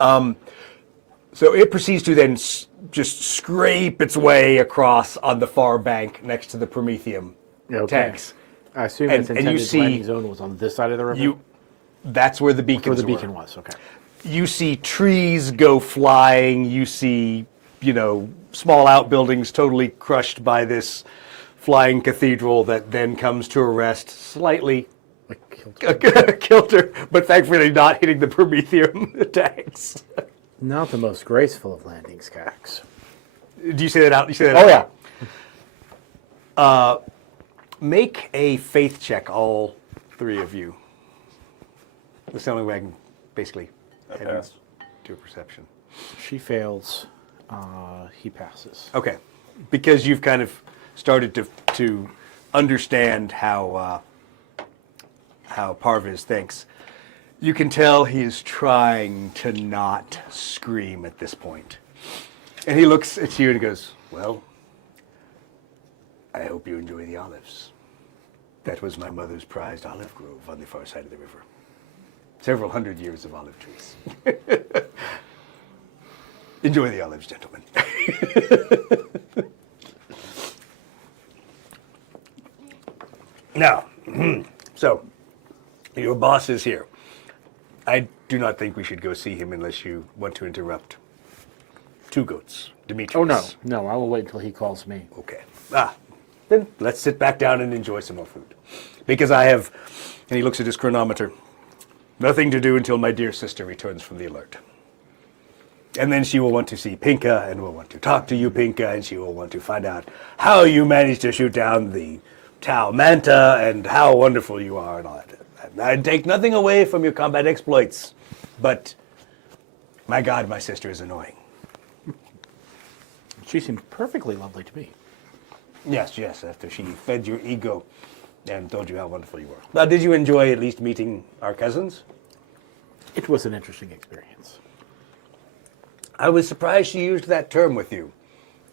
So it proceeds to then just scrape its way across on the far bank next to the Prometheum tanks. I assume And- its and intended you see- landing zone was on this side of the river? That's where the Where beacons the were. beacon was, okay. You see trees go flying. You see, small outbuildings totally crushed by this flying cathedral that then comes to a rest slightly kilter, but thankfully not hitting the Prometheum tanks. Not the most graceful of landings, Cax. Do you say that out? You say that Oh, out? yeah. Make a faith check, all 3 of you. That's the only way I can basically I passed. do a perception. She fails. He passes. Okay, because you've kind of started to understand how Parviz thinks. You can tell he is trying to not scream at this point. And he looks at you and he goes, well, I hope you enjoy the olives. That was my mother's prized olive grove on the far side of the river. Several hundred years of olive trees. Enjoy the olives, gentlemen. Now, so your boss is here. I do not think we should go see him unless you want to interrupt. 2 goats. Demetrius. Oh, no. No, I will wait until he calls me. Okay. Then let's sit back down and enjoy some more food. Because I have, and he looks at his chronometer, nothing to do until my dear sister returns from the alert. And then she will want to see Pinka, and will want to talk to you, Pinka, and she will want to find out how you managed to shoot down the Tau Manta, and how wonderful you are, and all that. I'd take nothing away from your combat exploits, but my God, my sister is annoying. She seemed perfectly lovely to me. Yes, after she fed your ego and told you how wonderful you were. Now, did you enjoy at least meeting our cousins? It was an interesting experience. I was surprised she used that term with you,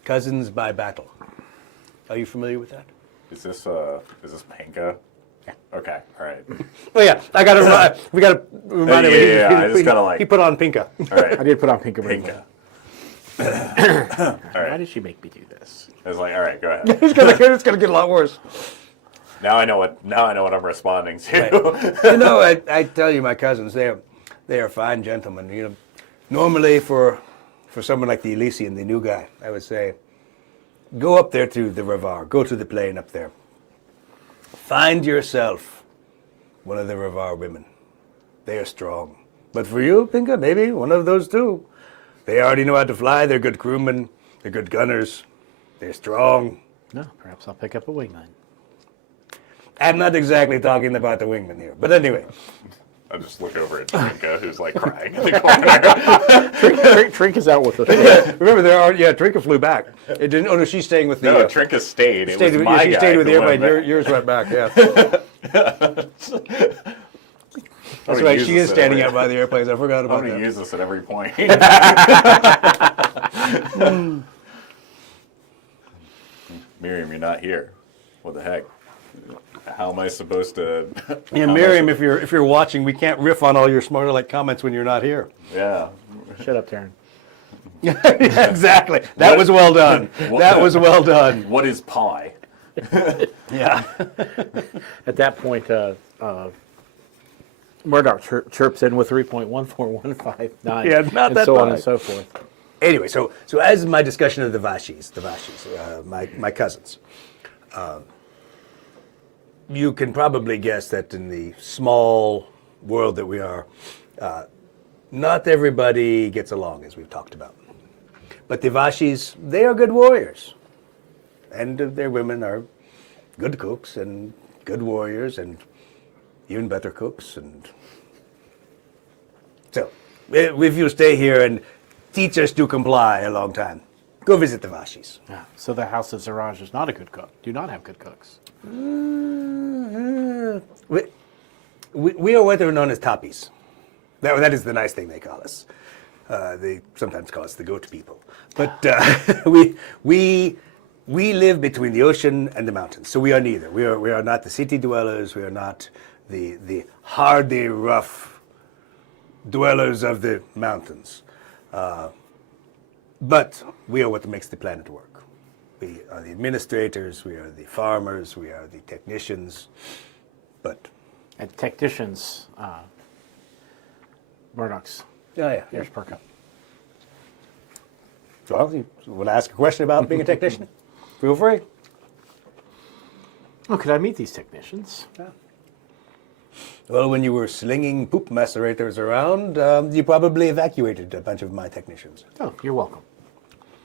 cousins by battle. Are you familiar with that? Is this Pinka? Yeah. Okay, all right. Oh yeah, we got to remind him. Yeah, I just gotta like. He put on Pinka. All right, I did put on Pinka. Pinka. Why did she make me do this? I was like, all right, go ahead. It's gonna get a lot worse. Now I know what I'm responding to. You know, I tell you, my cousins, they are fine gentlemen. You know, normally for someone like the Elysian, the new guy, I would say, go up there to the Ravar, go to the plain up there. Find yourself one of the Ravar women. They are strong. But for you, Pinka, maybe one of those two. They already know how to fly. They're good crewmen. They're good gunners. They're strong. No, perhaps I'll pick up a wingman. I'm not exactly talking about the wingman here. But anyway. I just look over at Trinka, who's like crying in the corner. Trink is out with us. Remember, Trinka flew back. It didn't. Oh no, she's staying with the. No, Trinka stayed. It was my she guy stayed with the who went airplane. back. Yours went back. Yeah. I'm That's gonna right. use She this is at standing every- out by the airplanes. I forgot I'm about going to that. use this at every point. Miriam, you're not here. What the heck? How am I supposed to? Yeah, Miriam, if you're watching, we can't riff on all your smart aleck comments when you're not here. Yeah. Shut up, Taryn. Yeah, exactly. That was well done. That was well done. What is pie? Yeah. At that point, Murdoch chirps in with 3.14159, Yeah, not and that so on high. and so forth. Anyway, so as my discussion of the Vashis, my cousins, you can probably guess that in the small world that we are, not everybody gets along, as we've talked about. But the Vashis, they are good warriors. And their women are good cooks and good warriors and even better cooks. And so, if you stay here and teach us to comply a long time, go visit the Vashis. Yeah. So the House of Varaz is not a good cook. Do not have good cooks. We are what are known as tapis. That is the nice thing they call us. They sometimes call us the goat people. But we live between the ocean and the mountains. So we are neither. We are not the city dwellers. We are not the hardy, rough dwellers of the mountains. But we are what makes the planet work. We are the administrators. We are the farmers. We are the technicians. But And technicians, Murdoch's yeah. ears perk up. Well, you want to ask a question about being a technician? Feel free. Oh, could I meet these technicians? Well, when you were slinging poop macerators around, you probably evacuated a bunch of my technicians. Oh, you're welcome.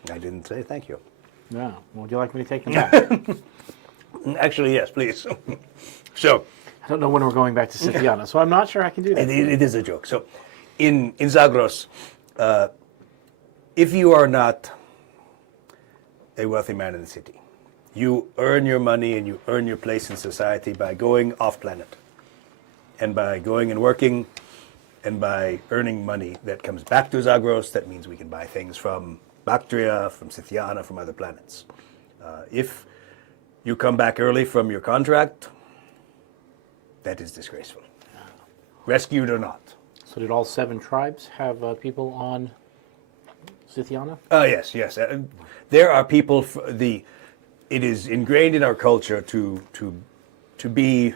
I didn't say thank you. No. Would you like me to take them back? Actually, yes, please. So, I don't know when we're going back to Sithiana, so I'm not sure I can do that. it is a joke. So, in Zagros, if you are not a wealthy man in the city, you earn your money and you earn your place in society by going off-planet. And by going and working, and by earning money that comes back to Zagros. That means we can buy things from Bactria, from Sithiana, from other planets. If you come back early from your contract, that is disgraceful. Rescued or not. So did all 7 tribes have people on Sithiana? Oh, yes. There are people, it is ingrained in our culture to be,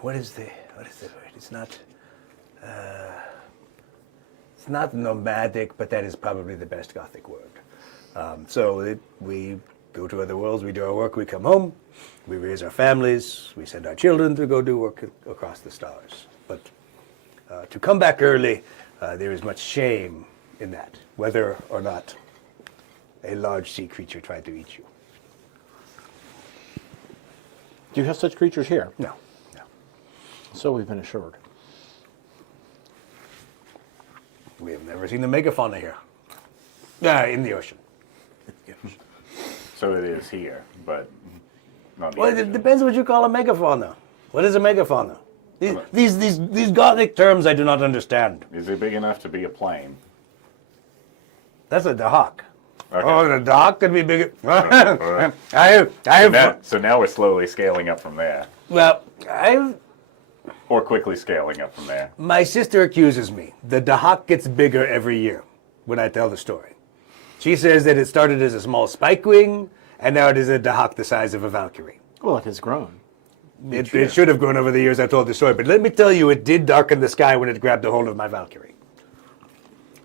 what is the word? It's not nomadic, but that is probably the best Gothic word. We go to other worlds, we do our work, we come home, we raise our families, we send our children to go do work across the stars. But to come back early, there is much shame in that, whether or not a large sea creature tried to eat you. Do you have such creatures here? No, no. So we've been assured. We have never seen the megafauna here. In the ocean. So it is here, but not the Well, ocean. it depends what you call a megafauna. What is a megafauna? These gothic terms I do not understand. Is it big enough to be a plane? That's a dahak. Okay. Oh, the dahak could be bigger. Alright. I have. So now we're slowly scaling up from there, Well, I've. or quickly scaling up from there. My sister accuses me. The dahak gets bigger every year when I tell the story. She says that it started as a small spike wing, and now it is a dahak the size of a Valkyrie. Well, it has grown. It should have grown over the years I told the story, but let me tell you, it did darken the sky when it grabbed a hold of my Valkyrie.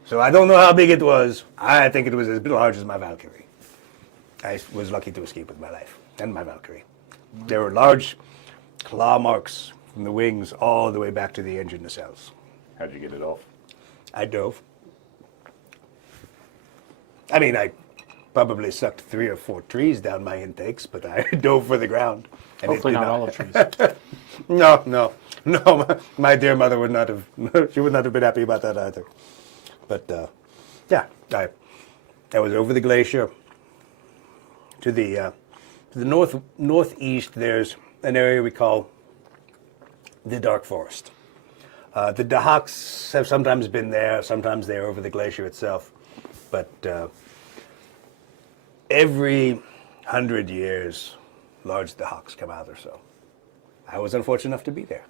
So I don't know how big it was. I think it was as large as my Valkyrie. I was lucky to escape with my life and my Valkyrie. There were large claw marks from the wings all the way back to the engine nacelles. How'd you get it off? I dove. I mean, I probably sucked 3 or 4 trees down my intakes, but I dove for the ground. And Hopefully it did not all the trees. No. My dear mother would not have. She would not have been happy about that either. But yeah, I was over the glacier to the northeast. There's an area we call the Dark Forest. The Dahaks have sometimes been there, sometimes they're over the glacier itself. But every 100 years, large Dahaks come out or so. I was unfortunate enough to be there.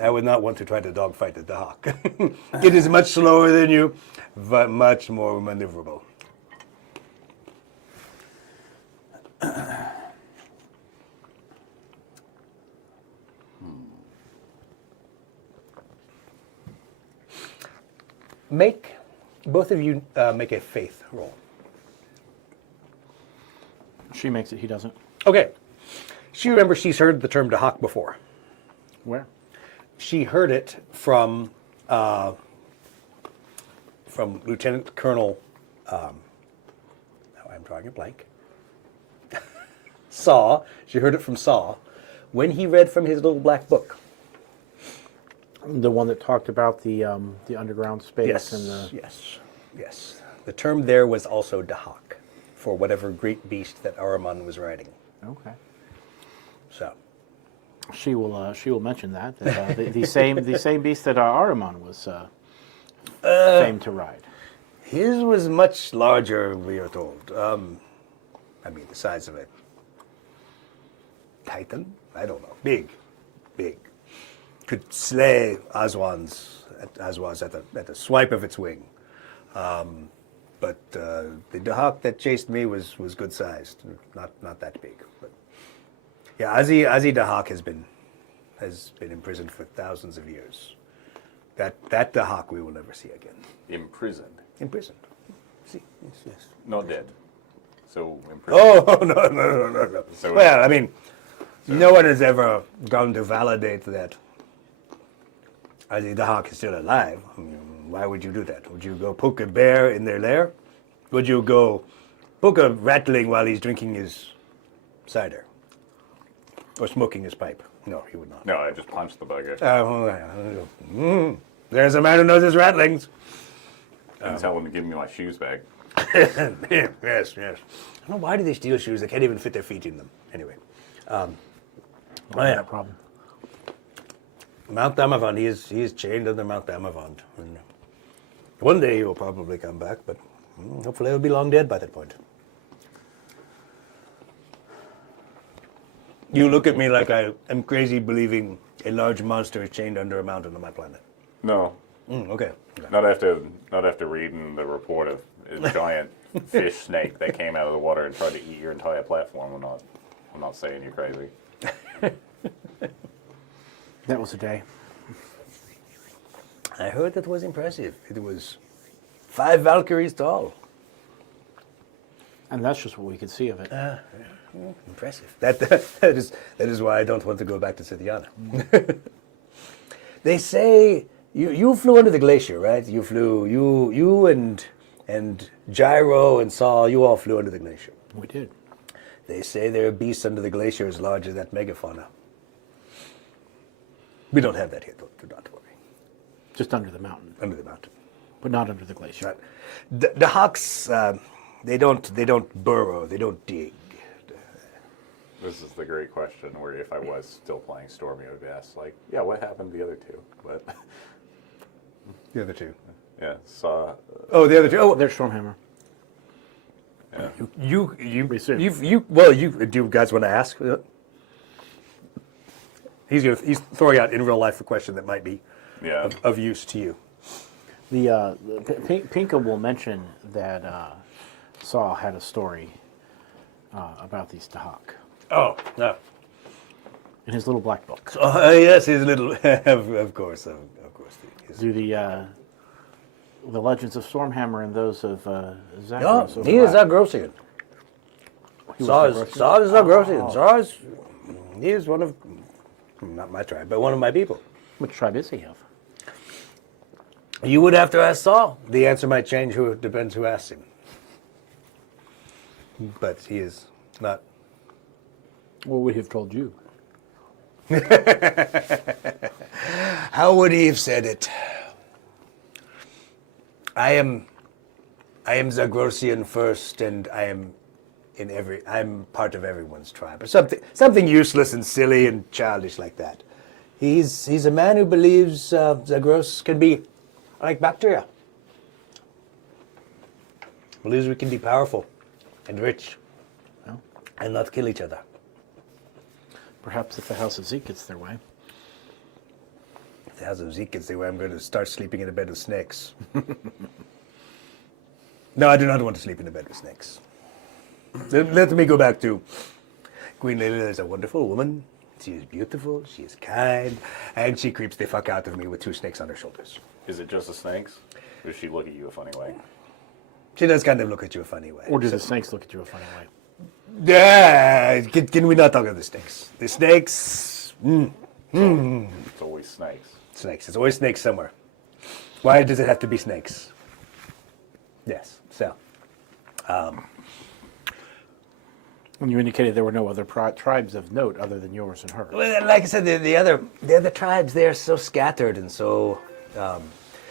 I would not want to try to dogfight the Dahak. It is much slower than you, but much more maneuverable. Both of you make a faith roll. She makes it, he doesn't. Okay. She remembers she's heard the term Dahak before. Where? She heard it from Lieutenant Colonel, now I'm drawing a blank, Saw. She heard it from Saw when he read from his little black book. The one that talked about the underground space Yes, and the... yes. The term there was also Dahak, for whatever great beast that Ahriman was riding. Okay. So, She will mention that the same beast that Ahriman was famed to ride. his was much larger, we are told. I mean, the size of a titan? I don't know. Big. Could slay Azwaz at the swipe of its wing. But the Dahak that chased me was good sized, not that big. But yeah, Azi Dahak has been imprisoned for thousands of years. That Dahak we will never see again. Imprisoned. Imprisoned. See, yes. Not dead. So imprisoned. Oh no. So- Well, I mean, no one has ever gone to validate that Azi Dahak is still alive. I mean, why would you do that? Would you go poke a bear in their lair? Would you go poke a ratling while he's drinking his cider? Or smoking his pipe? No, he would not. No, I just punched the bugger. There's a man who knows his rattlings. And tell him to give me my shoes back. Yes. I don't know, why do they steal shoes? They can't even fit their feet in them. Anyway. That problem. Mount Damavand, he is chained under Mount Damavand. And one day he will probably come back, but hopefully he'll be long dead by that point. You look at me like I am crazy believing a large monster is chained under a mountain on my planet. No, Okay. not after reading the report of a giant fish snake that came out of the water and tried to eat your entire platform. I'm not saying you're crazy. That was a day. I heard that was impressive. It was 5 Valkyries tall. And that's just what we could see of it. Impressive. That is why I don't want to go back to Sithiana. They say you flew under the glacier, right? You and Gyro and Saul, you all flew under the glacier. We did. They say there are beasts under the glacier as large as that megafauna. We don't have that here, do not worry. Just under the mountain, Under the mountain. but not under the glacier. The hawks, they don't burrow, they don't dig. This is the great question where if I was still playing Stormy, I would ask, like, yeah, what happened to the other two? But, The other two. yeah, saw, Oh, the other two. Oh, There's Stormhammer. yeah. Do you guys want to ask? he's throwing out in real life a question that might be Yeah. of use to you. Pinka will mention that Saul had a story about these Dahak Oh, no. in his little black book. Yes, his little, of course. Do the legends of Stormhammer and those of No, Zagros. he is Zagrosian. He was Saw is Zagrosian. Oh. Saw is, he is one of, not my tribe, but one of my people. Which tribe is he of? You would have to ask Saul. The answer might change, depends who asks him. But he is not. What would he have told you? How would he have said it? I am Zagrosian first, and I'm part of everyone's tribe, or something useless and silly and childish like that. He's a man who believes Zagros can be like bacteria. Believes we can be powerful and rich, Well, and not kill each other. perhaps if the House of Zeke gets their way. If the House of Zeke gets their way, I'm going to start sleeping in a bed with snakes. No, I do not want to sleep in a bed with snakes. Let me go back to Queen Leila is a wonderful woman. She is beautiful, she is kind, and she creeps the fuck out of me with 2 snakes on her shoulders. Is it just the snakes? Or does she look at you a funny way? She does kind of look at you a funny way. Or do the snakes look at you a funny way? Yeah, can we not talk about the snakes? The snakes, It's always snakes. snakes. It's always snakes somewhere. Why does it have to be snakes? Yes, so. When you indicated there were no other tribes of note other than yours and hers. Well, like I said, the other tribes, they're so scattered and so.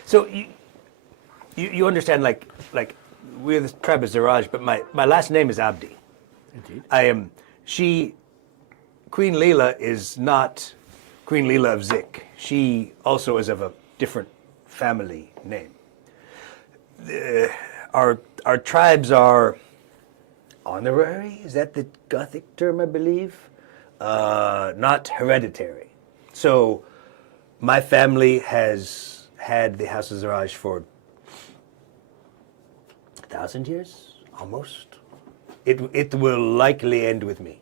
So you understand, like we're the tribe of Ziraj, but my last name is Abdi. Indeed. Queen Leela is not Queen Leela of Zik. She also is of a different family name. Our tribes are honorary. Is that the Gothic term, I believe? Not hereditary. So my family has had the House of Ziraj for 1,000 years, almost. It will likely end with me.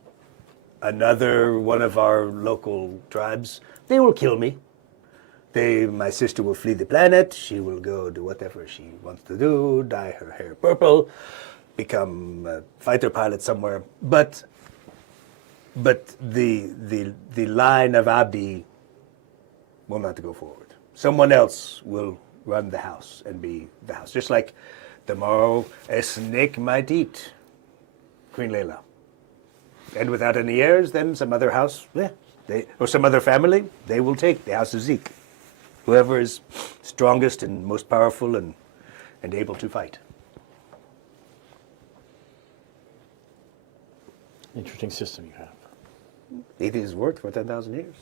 Another one of our local tribes, they will kill me. My sister will flee the planet. She will go do whatever she wants to do, dye her hair purple, become a fighter pilot somewhere. But the line of Abdi will not go forward. Someone else will run the house and be the house. Just like tomorrow a snake might eat Queen Leila. And without any heirs, then some other house, or some other family, they will take the House of Zeke. Whoever is strongest and most powerful and able to fight. Interesting system you have. It is worked for 10,000 years.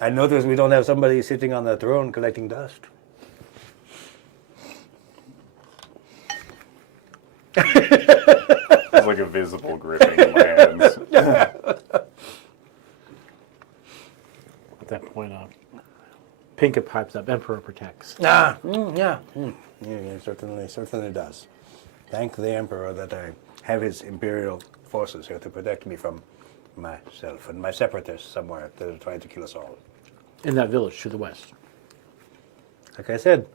I notice we don't have somebody sitting on the throne collecting dust. It's like a visible gripping in my hands. At that point, Pinka pipes up, Emperor protects. Yeah, certainly does. Thank the Emperor that I have his Imperial forces here to protect me from myself and my separatists somewhere that are trying to kill us all. In that village to the west. Like I said,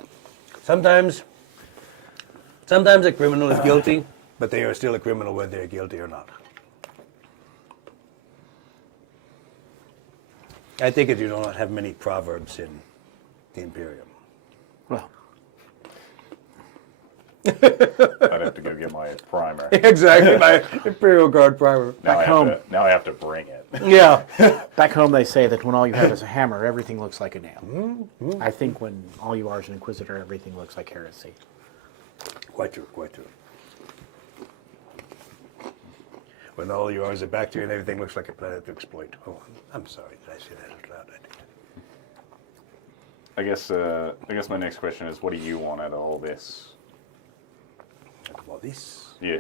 Sometimes a criminal is guilty, but they are still a criminal whether they're guilty or not. I think that you do not have many proverbs in the Imperium. Well, I'd have to go get my primer. Exactly, my Imperial Guard primer. Now home. Now I have to bring it. Yeah. back home they say that when all you have is a hammer, everything looks like a nail. I think when all you are is an inquisitor, everything looks like heresy. Quite true, quite true. When all you are is a bacteria and everything looks like a planet to exploit. Oh, I'm sorry, did I say that out loud? I did. I guess my next question is, what do you want out of all this? All this. Yeah.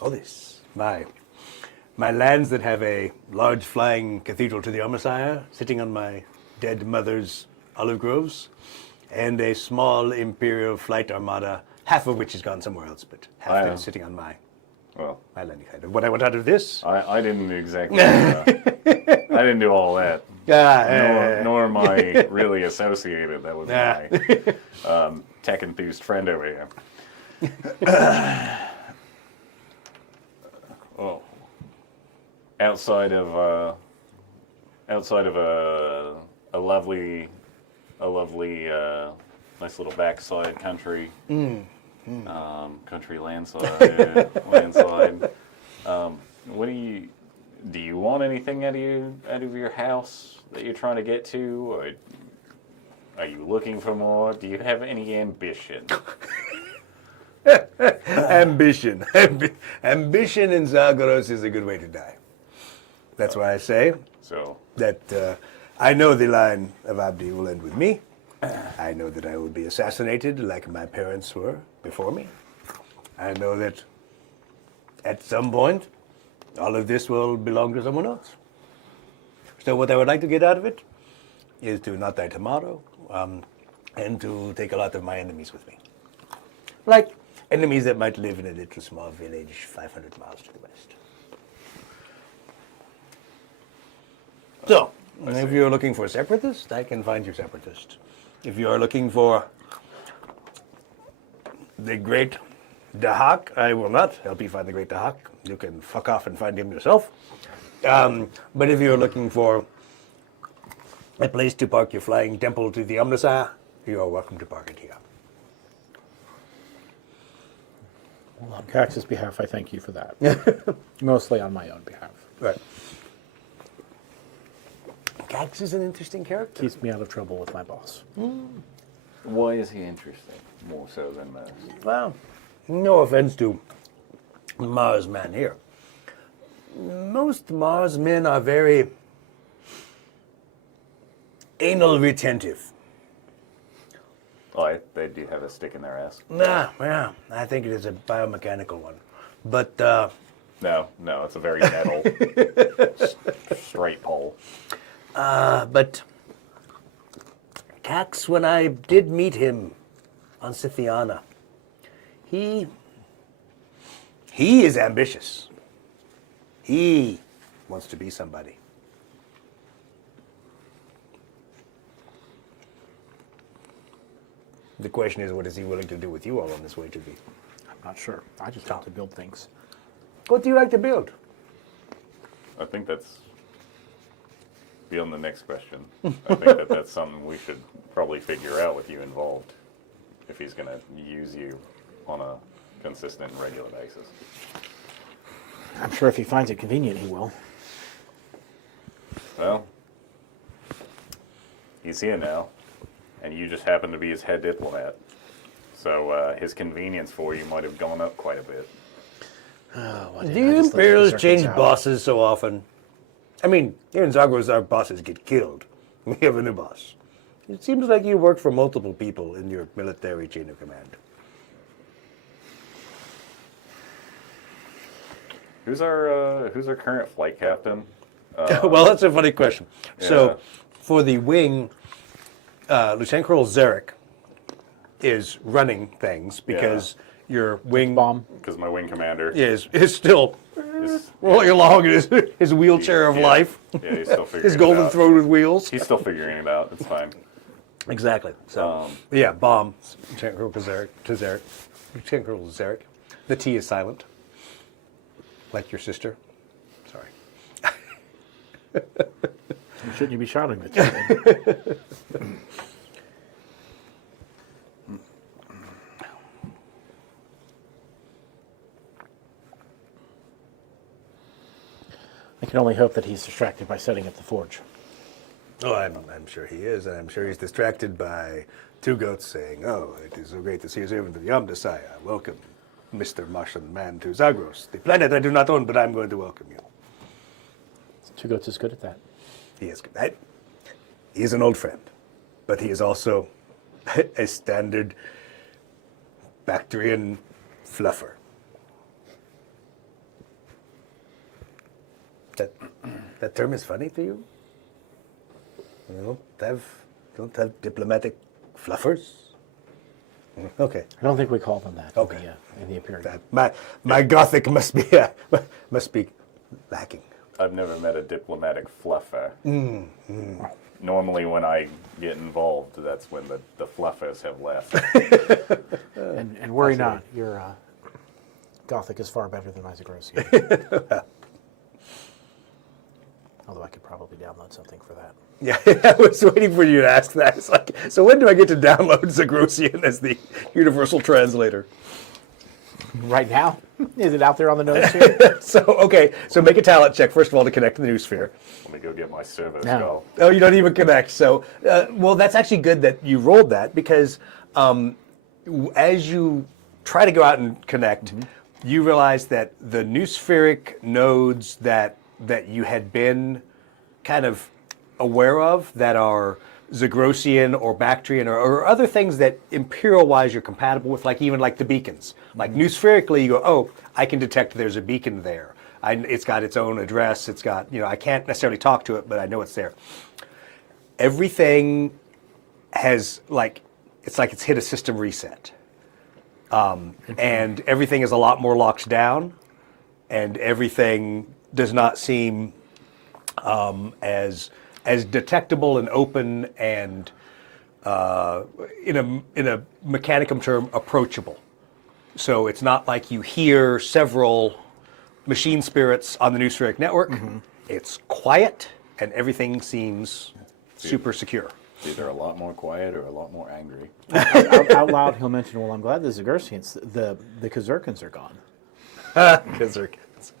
All this. My lands that have a large flying cathedral to the Omnissiah sitting on my dead mother's olive groves, and a small Imperial flight armada, half of which has gone somewhere else, but half of it is sitting on my Well, landing side. What I want out of this? I didn't exactly. I didn't do all that. Nor am I really associated. That was my tech enthused friend over here. Oh, outside of a lovely nice little backside country, country landside. What do you want anything out of your house that you're trying to get to, or are you looking for more? Do you have any ambition? Ambition. Ambition in Zagros is a good way to die. That's why I say So, that I know the line of Abdi will end with me. I know that I will be assassinated like my parents were before me. I know that at some point, all of this will belong to someone else. So what I would like to get out of it is to not die tomorrow, and to take a lot of my enemies with me. Like enemies that might live in a little small village 500 miles to the west. So, if you're looking for a separatist, I can find you separatist. If you are looking for the great Dahak, I will not help you find the great Dahak. You can fuck off and find him yourself. But if you're looking for a place to park your flying temple to the Omnissiah, you are welcome to park it here. Well, on Cax's behalf, I thank you for that. Mostly on my own behalf. Right. Gax is an interesting character. Keeps me out of trouble with my boss. why is he interesting more so than most? Well, no offense to Mars men here. Most Mars men are very anal retentive. Oh, they do have a stick in their ass. Nah, yeah, I think it is a biomechanical one. But, No, it's a very metal, straight pole. but Cax, when I did meet him on Scythiana, he is ambitious. He wants to be somebody. The question is, what is he willing to do with you all on this way to be? I'm not sure. I just want to build things. What do you like to build? I think that's beyond the next question. I think that's something we should probably figure out with you involved, if he's going to use you on a consistent and regular basis. I'm sure if he finds it convenient, he will. Well, he's here now, and you just happen to be his head diplomat. So his convenience for you might have gone up quite a bit. Do Imperials change bosses so often? I mean, here in Zagros, our bosses get killed. We have a new boss. It seems like you work for multiple people in your military chain of command. Who's our current flight captain? Well, that's a funny question. Yeah. So, for the wing, Lieutenant Colonel Zarek is running things because your wing Bomb. Because my wing commander is still is rolling along in his wheelchair of yeah. life. Yeah, he's still figuring His it golden out. throne with wheels. He's still figuring it out. It's fine. Exactly. So, yeah, bomb. Lieutenant Colonel Tazaric. Lieutenant Colonel Tazaric. The T is silent. Like your sister. Sorry. Shouldn't you be shouting at you? I can only hope that he's distracted by setting up the forge. Oh, I'm sure he is, and I'm sure he's distracted by two goats saying, "Oh, it is so great to see you servant of the Yamdasaya. Welcome, Mr. Martian Man, to Zagros, the planet I do not own, but I'm going to welcome you." Two Goats is good at that. He is good. He is an old friend, but he is also a standard Bactrian fluffer. That term is funny to you? You don't have diplomatic fluffers? Okay. I don't think we call them that Okay. in the Imperial. My Gothic must be lacking. I've never met a diplomatic fluffer. Normally when I get involved, that's when the fluffers have left. And worry not, your Gothic is far better than my Zagrossian. Although I could probably download something for that. Yeah, I was waiting for you to ask that. It's like, so when do I get to download Zagrossian as the universal translator? Right now? Is it out there on the notes here? So make a talent check, first of all, to connect to the Noosphere. Let me go get my servo No. skull. Oh, you don't even connect. So, well, that's actually good that you rolled that because as you try to go out and connect, you realize that the Noospheric nodes that you had been kind of aware of that are Zagrossian or Bactrian or other things that Imperial-wise you're compatible with, like even like the beacons. Like Noospherically, you go, oh, I can detect there's a beacon there. It's got its own address. It's got, I can't necessarily talk to it, but I know it's there. Everything has it's like it's hit a system reset. And everything is a lot more locked down, and everything does not seem as detectable and open and in a mechanicum term approachable. So it's not like you hear several machine spirits on the Noospheric network. It's quiet and everything seems super secure. It's either a lot more quiet or a lot more angry. Out loud, he'll mention, well, I'm glad the Zagrossians, the Kazurkans are gone. Kazurkans.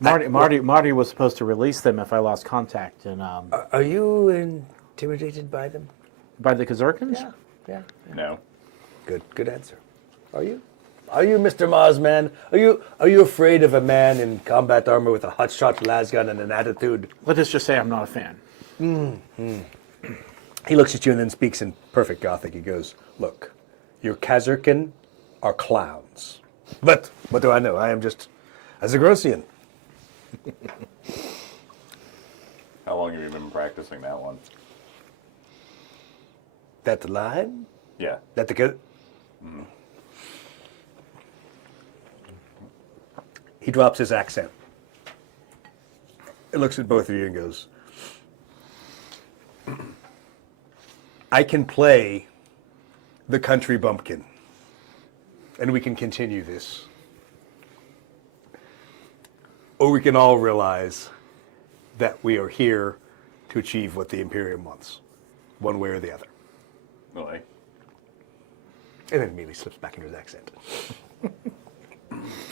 Marty was supposed to release them if I lost contact. And Are you intimidated by them? by the Kazurkans? Yeah. No. Good answer. Are you? Are you, Mr. Mazman? Are you afraid of a man in combat armor with a hotshot lasgun and an attitude? Let us just say I'm not a fan. He looks at you and then speaks in perfect Gothic. He goes, "Look, your Kazurkan are clowns. But what do I know? I am just a Zagrossian." How long have you been practicing that one? That the line? Yeah. That the good? He drops his accent. He looks at both of you and goes, "I can play the country bumpkin, and we can continue this. Or we can all realize that we are here to achieve what the Imperium wants, one way or the other." Really? And then immediately slips back into his accent.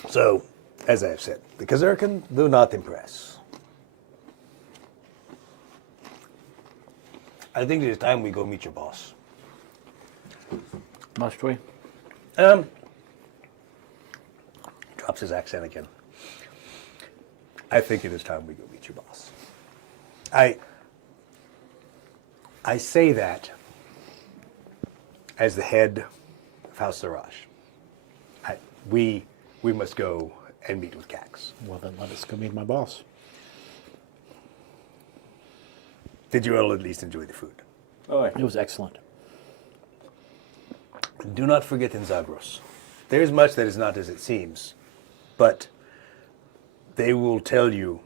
So, as I have said, the Kazurkan do not impress. I think it is time we go meet your boss. Must we? Drops his accent again. I think it is time we go meet your boss. I say that as the head of House Varaz. We must go and meet with Cax. Well, then let us go meet my boss. Did you all at least enjoy the food? Oh, It was excellent. Do not forget in Zagros, there is much that is not as it seems, but they will tell you,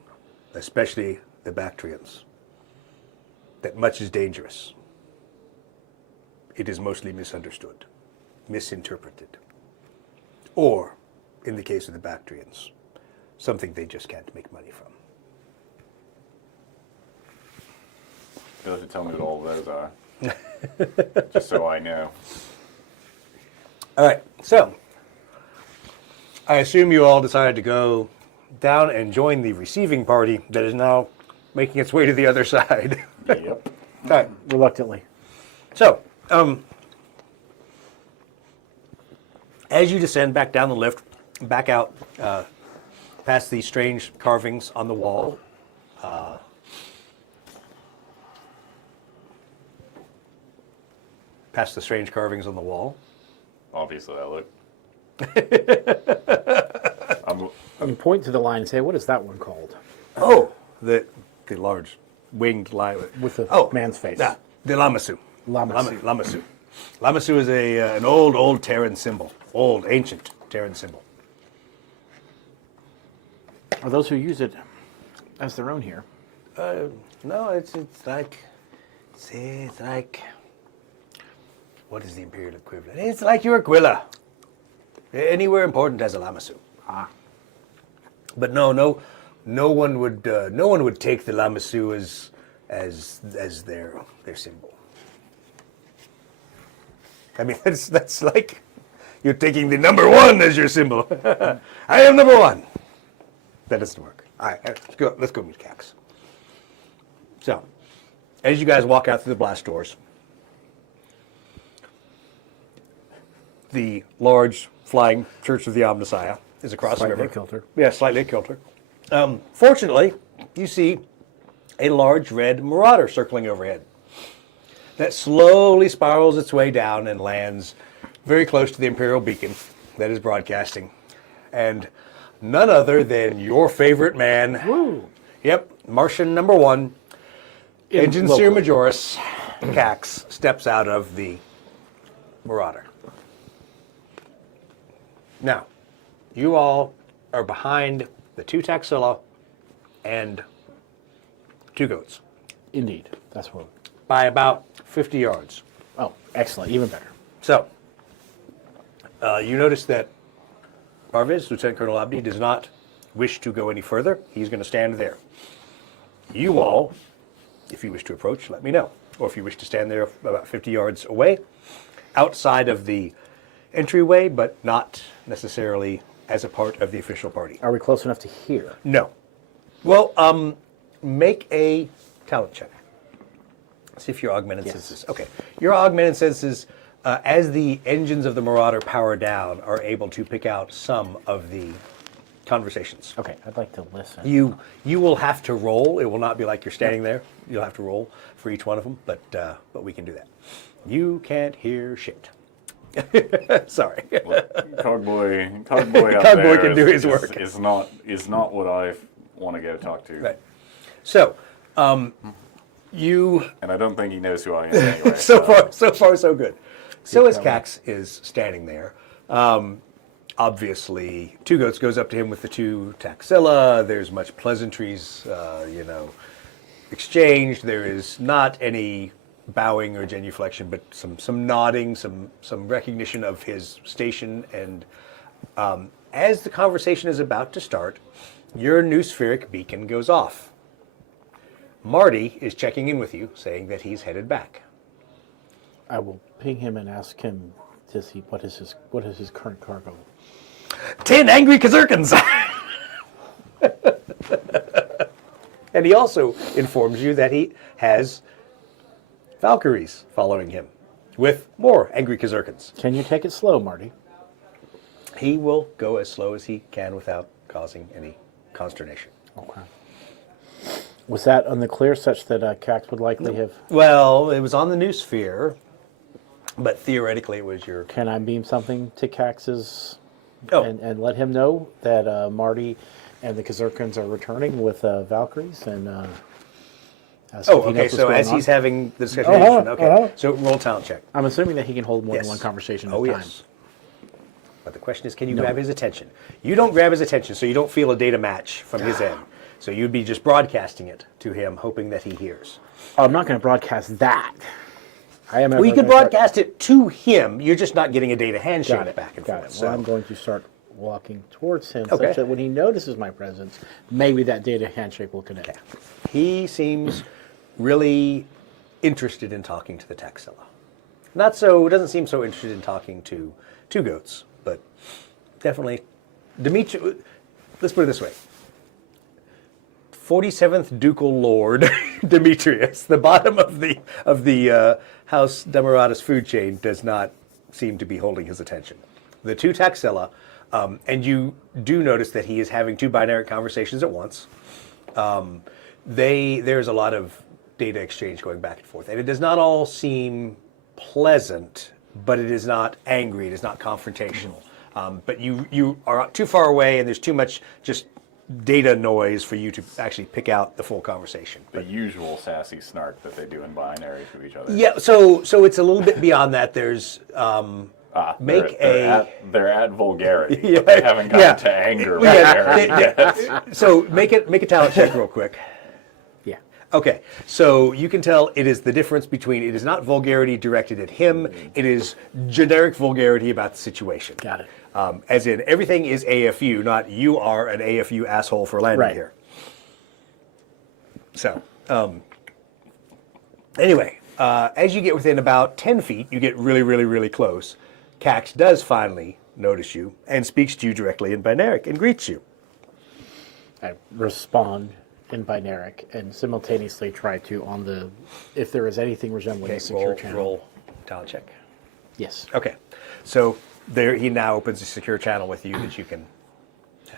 especially the Bactrians, that much is dangerous. it is mostly misunderstood, misinterpreted. Or, in the case of the Bactrians, something they just can't make money from. You'll have to tell me what all of those are. Just so I know. All right, so I assume you all decided to go down and join the receiving party that is now making its way to the other side. Yep. All right, Reluctantly. so as you descend back down the lift, back out past these strange carvings on the wall, past the strange carvings on the wall, Obviously, I look. You point to the line and say, what is that one called? oh, the large winged lion With the man's face. Yeah, the Lamasu. Lamasu. Lamasu. Lamasu is an old Terran symbol, old ancient Terran symbol. Are those who use it as their own here? No, it's like what is the imperial equivalent? It's like your Aquila. Anywhere important has a Lamasu. Ah. But no one would take the Lamasu as their symbol. I mean, that's like you're taking the number one as your symbol. I am number one. That doesn't work. All right, let's go meet Cax. So, as you guys walk out through the blast doors, the large flying Church of the Omnissiah is across Slightly the river. kilter. Yeah, slightly kilter. Fortunately, you see a large red marauder circling overhead that slowly spirals its way down and lands very close to the Imperial beacon that is broadcasting. And none other than your favorite man. Woo. Yep, Martian number one, Engine Seer locally. Majoris, Cax, steps out of the marauder. Now, you all are behind the two Taxila and two goats Indeed. That's what. by about 50 yards. Oh, excellent. Even better. So, you notice that Parviz, Lieutenant Colonel Abdi, does not wish to go any further. He's going to stand there. You all, if you wish to approach, let me know. Or if you wish to stand there about 50 yards away, outside of the entryway, but not necessarily as a part of the official party. Are we close enough to hear? No. Well, make a talent check. See if your augmented senses. Okay. Your augmented senses, as the engines of the Marauder power down, are able to pick out some of the conversations. Okay, I'd like to listen. You will have to roll. It will not be like you're standing there. You'll have to roll for each one of them, but we can do that. You can't hear shit. Sorry. Cogboy up Cogboy there can do his work. Is not what I want to go talk to. Right. So, you And I don't think he knows who I am anyway. so far, so good. So as Cax is standing there, obviously, Two Goats goes up to him with the two Taxila. There's much pleasantries, exchanged. There is not any bowing or genuflection, but some nodding, some recognition of his station. And as the conversation is about to start, your new spheric beacon goes off. Marty is checking in with you, saying that he's headed back. I will ping him and ask him to see what is his current cargo. 10 angry Kazurkans! And he also informs you that he has Valkyries following him with more angry Kazurkans. Can you take it slow, Marty? He will go as slow as he can without causing any consternation. Okay. Was that on the clear such that Cax would likely have... Well, it was on the new sphere, but theoretically it was your... Can I beam something to Cax's Oh. and let him know that Marty and the Kazurkans are returning with Valkyries and... Oh, okay, so as he's having the discussion, okay, so roll talent check. I'm assuming that he can hold more Yes. than one conversation at a Oh, time. yes. But the question is, can you grab his attention? You don't grab his attention, so you don't feel a data match from his end. So you'd be just broadcasting it to him, hoping that he hears. Oh, I'm not going to broadcast that. I am. Well, you ever could gonna start- broadcast it to him. You're just not getting a data handshake Got it. back and Got forth. it. So. Well, I'm going to start walking towards him, Okay. such that when he notices my presence, maybe that data handshake will connect. He seems really interested in talking to the Taxila. Doesn't seem so interested in talking to two goats, but definitely Dimitri. Let's put it this way: 47th Ducal Lord Demetrius, the bottom of the House Demaratus food chain, does not seem to be holding his attention. The two Taxila, and you do notice that he is having two binary conversations at once. There's a lot of data exchange going back and forth, and it does not all seem pleasant, but it is not angry, it is not confrontational. But you are too far away, and there's too much just data noise for you to actually pick out the full conversation. The usual sassy snark that they do in binary to each other. Yeah, so it's a little bit beyond that. There's They're at vulgarity. Yeah, But they haven't gotten yeah. to anger Yeah, vulgarity yet. so make a talent check real quick. Yeah. Okay, so you can tell it is the difference between it is not vulgarity directed at him, it is generic vulgarity about the situation. Got it. As in, everything is AFU, not you are an AFU asshole for landing Right. here. So, anyway, as you get within about 10 feet, you get really, really, really close. Cax does finally notice you and speaks to you directly in Binaric and greets you. I respond in binaric and simultaneously try to if there is anything resembling a secure channel. Roll talent check. Yes. Okay, so there he now opens a secure channel with you that you can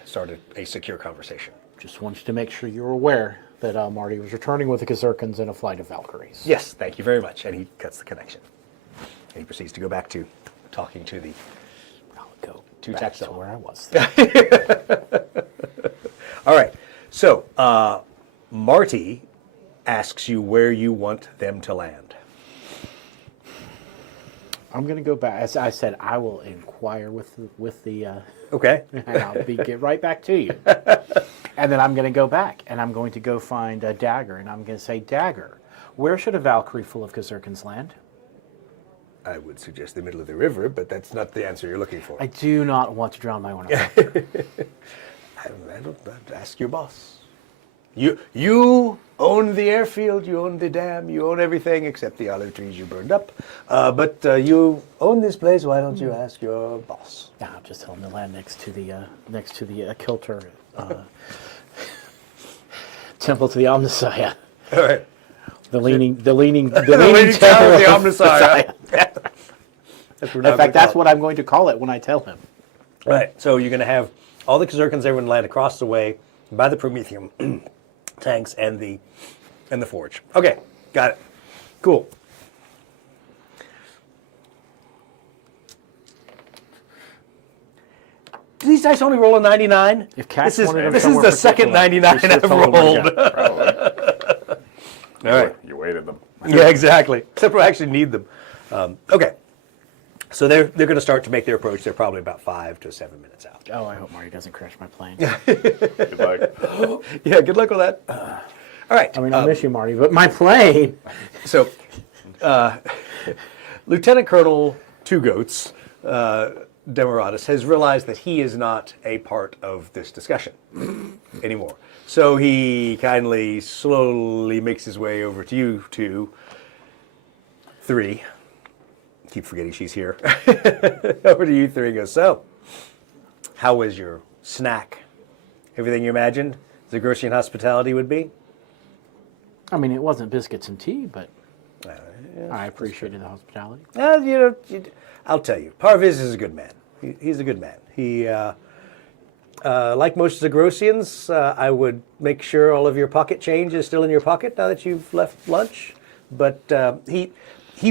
start a secure conversation. Just wanted to make sure you're aware that Marty was returning with the Kazurkans and a flight of Valkyries. Yes, thank you very much. And he cuts the connection. And he proceeds to go back to talking to the I'll go Two back to Taxila. where I was. All right. So, Marty asks you where you want them to land. I'm going to go back. As I said, I will inquire with the Okay. and I'll get right back to you. And then I'm going to go back, and I'm going to go find a Dagger, and I'm going to say, Dagger, where should a Valkyrie full of Kazurkans land? I would suggest the middle of the river, but that's not the answer you're looking for. I do not want to drown my own. I don't ask your boss. You own the airfield, you own the dam, you own everything except the olive trees you burned up. But you own this place. Why don't you ask your boss? Yeah, I'll just tell him to land next to the Kilter temple to the Omnissiah. All right. The leaning The leaning tower of the temple of Omnissiah. In fact, that's what I'm going to call it when I tell him. Right. So you're going to have all the Kazurkans, everyone land across the way by the Prometheum tanks and the forge. Okay, got it. Cool. Do these dice only roll a 99? If Cax this wanted them is somewhere the second particular, 99 we should've I've told him where to rolled. go. Probably. All right. You weighted them. Yeah, exactly. Except we actually need them. Okay. So they're going to start to make their approach. They're probably about 5 to 7 minutes out. Oh, I hope Marty doesn't crash my plane. Good luck. Yeah, good luck with that. All right. I mean, I miss you, Marty, but my plane. So, Lieutenant Colonel Two Goats, Demaratus, has realized that he is not a part of this discussion anymore. So he kindly, slowly makes his way over to you two, three. Keep forgetting she's here. Over to you three and goes, so, how was your snack? Everything you imagined Zagrosian hospitality would be? I mean, it wasn't biscuits and tea, but I appreciated the hospitality. I'll tell you, Parviz is a good man. He's a good man. He, like most Zagrosians, I would make sure all of your pocket change is still in your pocket now that you've left lunch. But he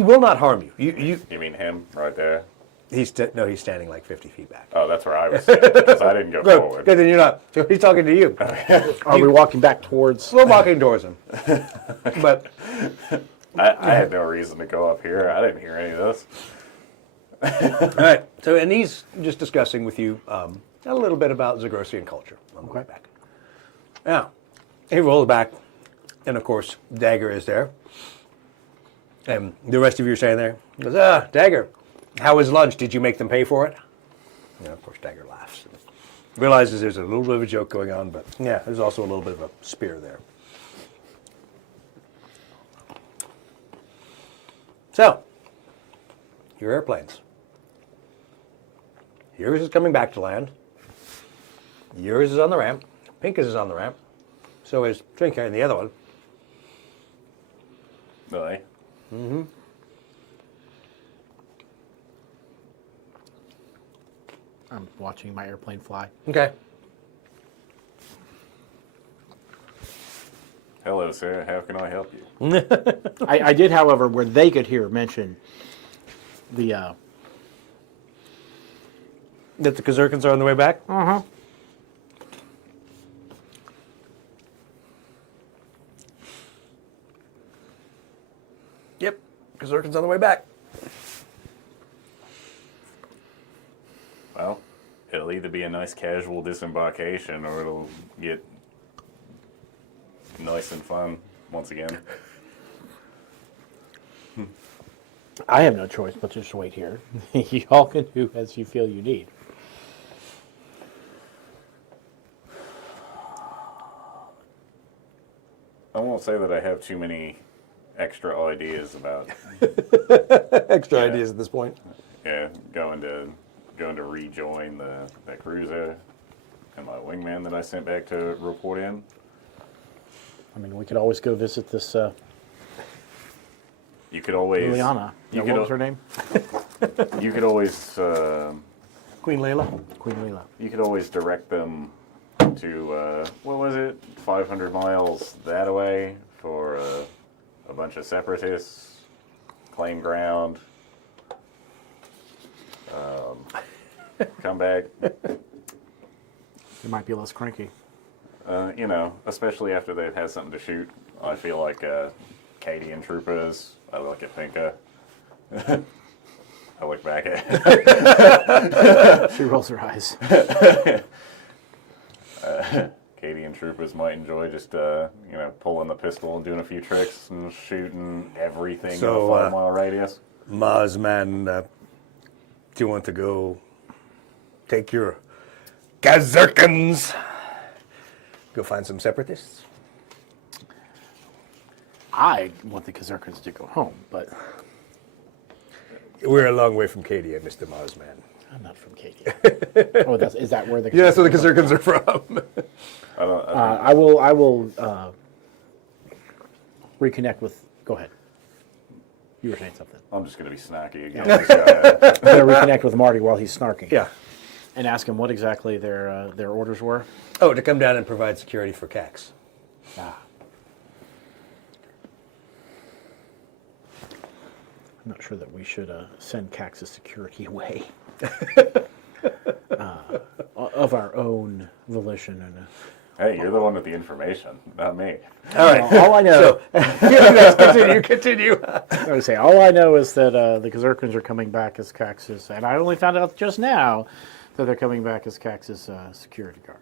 will not harm you. You mean him right there? He's standing like 50 feet back. Oh, that's where I was sitting, because I didn't go Good, forward. good, then you're not. So he's talking to you. Are we walking back towards? We're walking towards him. But I had no reason to go up here. I didn't hear any of this. all right. So, and he's just discussing with you a little bit about Zagrosian culture on the way back. Yeah. He rolls back, and of course, Dagger is there. And the rest of you are standing there. He goes, Dagger, how was lunch? Did you make them pay for it? Yeah, of course, Dagger laughs. Realizes there's a little bit of a joke going on, but yeah, there's also a little bit of a spear there. So, your airplanes. Yours is coming back to land. Yours is on the ramp. Pinka's is on the ramp. So is Trinka and the other one. Aye. I'm watching my airplane fly. Okay. Hello, sir. How can I help you? I did, however, where they could hear mention the. That the Kazurkans are on the way back? Uh-huh. Yep. Kazurkans on the way back. Well, it'll either be a nice casual disembarkation or it'll get nice and fun once again. I have no choice but just wait here. Y'all can do as you feel you need. I won't say that I have too many extra ideas about Extra Yeah. ideas at this point. going to rejoin the cruiser and my wingman that I sent back to report in. I mean, we could always go visit this You could always Liliana. You What could was her name? You could always Queen Layla. Queen Lila. you could always direct them to what was it, 500 miles that way for a bunch of separatists, claim ground, come back. You might be less cranky. Especially after they've had something to shoot. I feel like Katie and troopers. I look at Pinka. I look back at She rolls her eyes. Katie and troopers might enjoy just pulling the pistol and doing a few tricks and shooting everything So, in a 5 mile radius. Maz, man, do you want to go take your Kazurkans? Go find some separatists? I want the Kazurkans to go home, but We're a long way from Cadia, Mr. Marsman. I'm not from Katie. Oh, is that where the Yeah, that's where the Kazurkans are from. I will reconnect with. Go ahead. You were saying something. I'm just going to be snacky again. I'm going to reconnect with Marty while he's snarking. Yeah. And ask him what exactly their orders were. Oh, to come down and provide security for Cax. Ah. I'm not sure that we should send Cax's security away of our own volition. And Hey, you're the one with the information, not me. All right. all I know, Continue. I would say, all I know is that the Kazurkans are coming back as Cax's, and I only found out just now that they're coming back as Cax's security guard.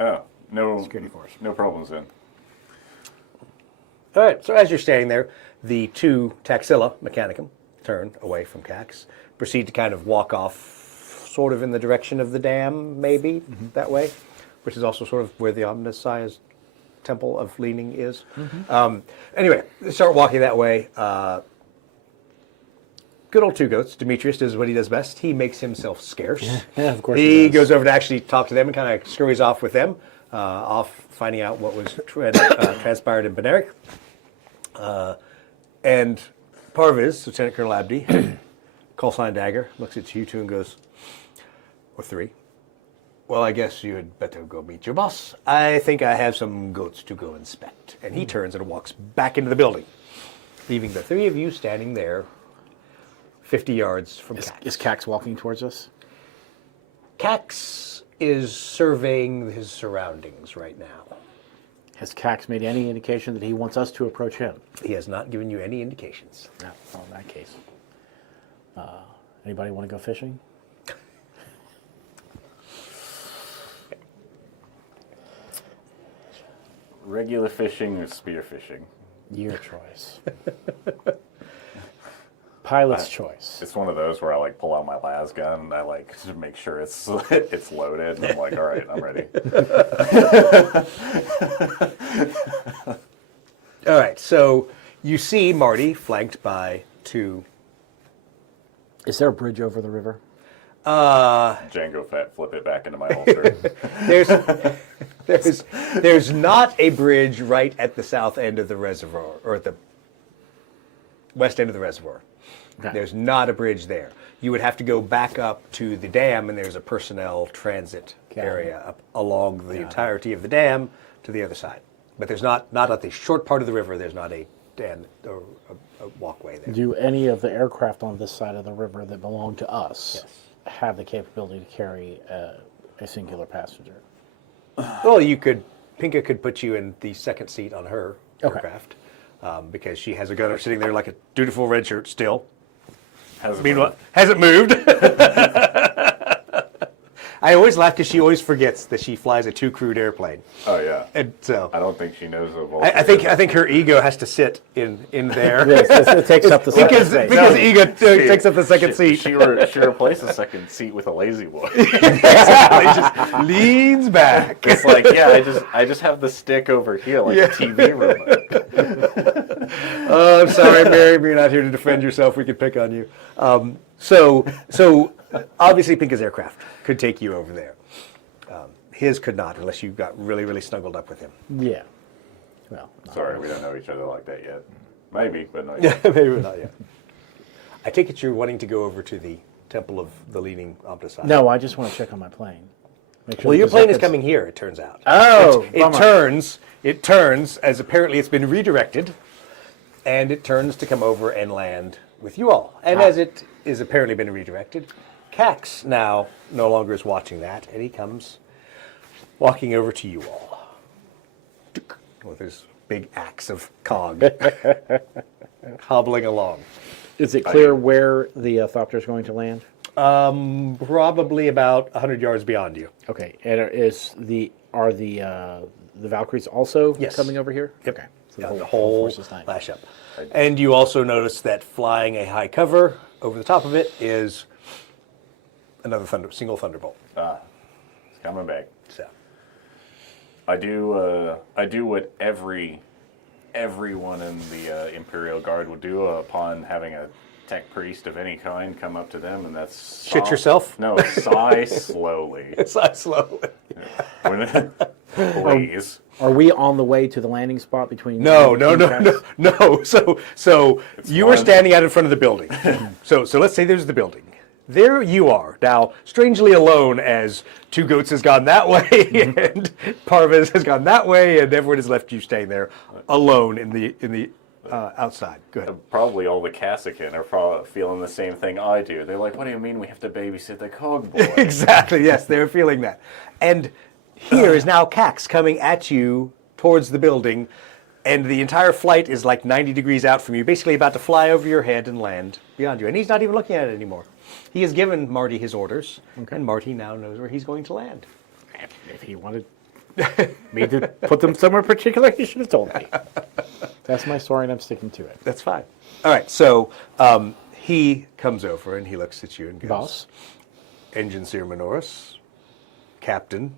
Oh, no Security force. No problems then. All right. So as you're standing there, the two Taxila Mechanicum turn away from Cax, proceed to kind of walk off sort of in the direction of the dam, maybe, that way, which is also sort of where the Omnissiah's Temple of Leaning is. Anyway, they start walking that way. Good old Two Goats. Demetrius does what he does best. He makes himself scarce. Yeah, of course He he does. goes over to actually talk to them and kind of scurries off with them, off finding out what was transpired in Beneric. And Parviz, Lieutenant Colonel Abdi, call sign Dagger, looks at you two and goes, or three. Well, I guess you had better go meet your boss. I think I have some goats to go inspect. And he turns and walks back into the building, leaving the three of you standing there 50 yards from Cax. Is Cax walking towards us? Cax is surveying his surroundings right now. Has Cax made any indication that he wants us to approach him? He has not given you any indications. No. Well, in that case. Anybody want to go fishing? Regular fishing or spear fishing? Your choice. Pilot's choice. It's one of those where I like pull out my las gun and I like to make sure it's it's loaded. And I'm like, all right, I'm ready. All right, so you see Marty flanked by 2. Is there a bridge over the river? Django Fett, flip it back into my holster. There's not a bridge right at the south end of the reservoir, or at the west end of the reservoir. Okay. There's not a bridge there. You would have to go back up to the dam, and there's a personnel transit area up along the entirety of the dam to the other side. But there's not at the short part of the river. There's not a dam or a walkway there. Do any of the aircraft on this side of the river that belong to us have the capability to carry a singular passenger? Well, Pinka could put you in the second seat on her aircraft because she has a gunner sitting there like a dutiful red shirt still. Meanwhile, hasn't moved. I always laugh because she always forgets that she flies a 2-crewed airplane. Oh yeah. And so I don't think she knows of all. I think her ego has to sit in there. Yes, it takes up the second because space. the ego takes up the second seat. She replaced the second seat with a lazy boy. He just leans back. It's like, I just have the stick over here like a TV remote. Oh, I'm sorry, Mary. You're not here to defend yourself. We could pick on you. So obviously, Pinka's aircraft could take you over there. His could not, unless you got really, really snuggled up with him. Yeah. Well, Sorry, we don't know each other like that yet. Maybe, but not yet. Maybe not yet. I take it you're wanting to go over to the Temple of the Leaning Omnicide. no, I just want to check on my plane. Make sure Well, the your plane is Berserkers- coming here, it turns out. Oh, It bummer. turns, as apparently it's been redirected, and it turns to come over and land with you all. And as it is apparently been redirected, Cax now no longer is watching that, and he comes walking over to you all with his big axe of cog, hobbling along. Is it clear where the Thopter is going to land? Probably about 100 yards beyond you. Okay, and are the Valkyries also Yes. coming over here? Yep. Okay, so The whole force is not- lash up. And you also notice that flying a high cover over the top of it is another single thunderbolt. It's coming back. So I do what everyone in the Imperial Guard would do upon having a tech priest of any kind come up to them, and that's Shit yourself? No, sigh slowly. sigh slowly. Please. Are we on the way to the landing spot between? No. So you were one- standing out in front of the building. so let's say there's the building. There you are now, strangely alone, as Two Goats has gone that way and Parviz has gone that way, and everyone has left you staying there alone in the outside. Go ahead. Probably all the Cassican are probably feeling the same thing I do. They're like, "What do you mean we have to babysit the cog boy?" Exactly. Yes, they're feeling that. And here is now Cax coming at you towards the building, and the entire flight is like 90 degrees out from you, basically about to fly over your head and land beyond you. And he's not even looking at it anymore. He has given Marty his orders, and Marty now knows where he's going to land. If he wanted me to put them somewhere particular, he should have told me. That's my story, and I'm sticking to it. That's fine. All right, so he comes over and he looks at you and goes, Boss? Engine Seer Minoris, Captain,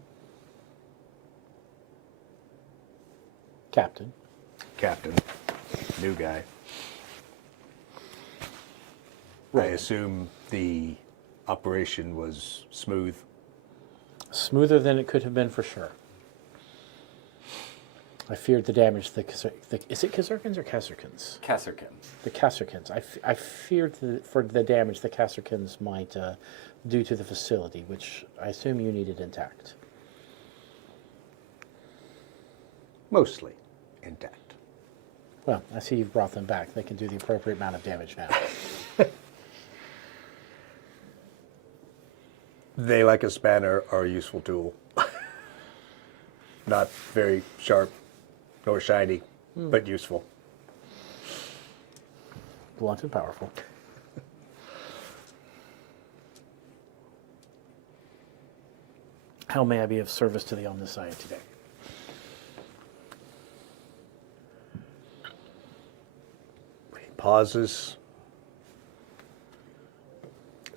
new guy. I assume the operation was smooth. Smoother than it could have been for sure. I feared the damage is it Kazurkans or Kasserkans? Kasserkin. The Kasserkans. I feared for the damage the Kasserkans might do to the facility, which I assume you needed intact. Mostly intact. Well, I see you've brought them back. They can do the appropriate amount of damage now. They, like a spanner, are a useful tool. Not very sharp nor shiny, but useful. Blunt and powerful. How may I be of service to the Omniscient today? pauses,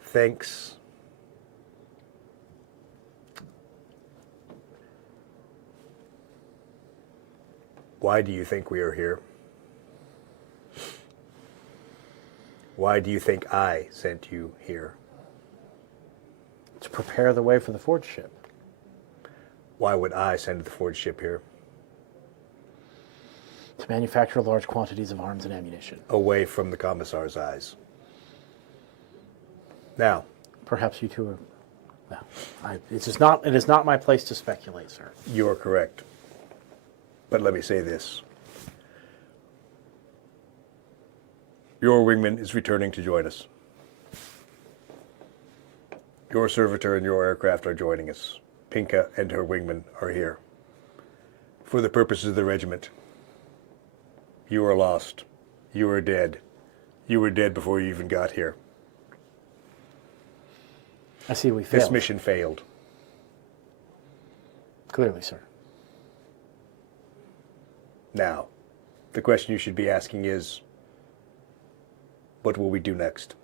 thinks. Why do you think we are here? Why do you think I sent you here? To prepare the way for the Forge ship. Why would I send the Forge ship here? To manufacture large quantities of arms and ammunition. Away from the Commissar's eyes. Now, Perhaps you two are... Well, it is not my place to speculate, sir. you are correct. But let me say this. Your wingman is returning to join us. Your servitor and your aircraft are joining us. Pinka and her wingman are here. For the purposes of the regiment. You are lost. You are dead. You were dead before you even got here. I see we failed. This mission failed. Clearly, sir. Now, the question you should be asking is, what will we do next?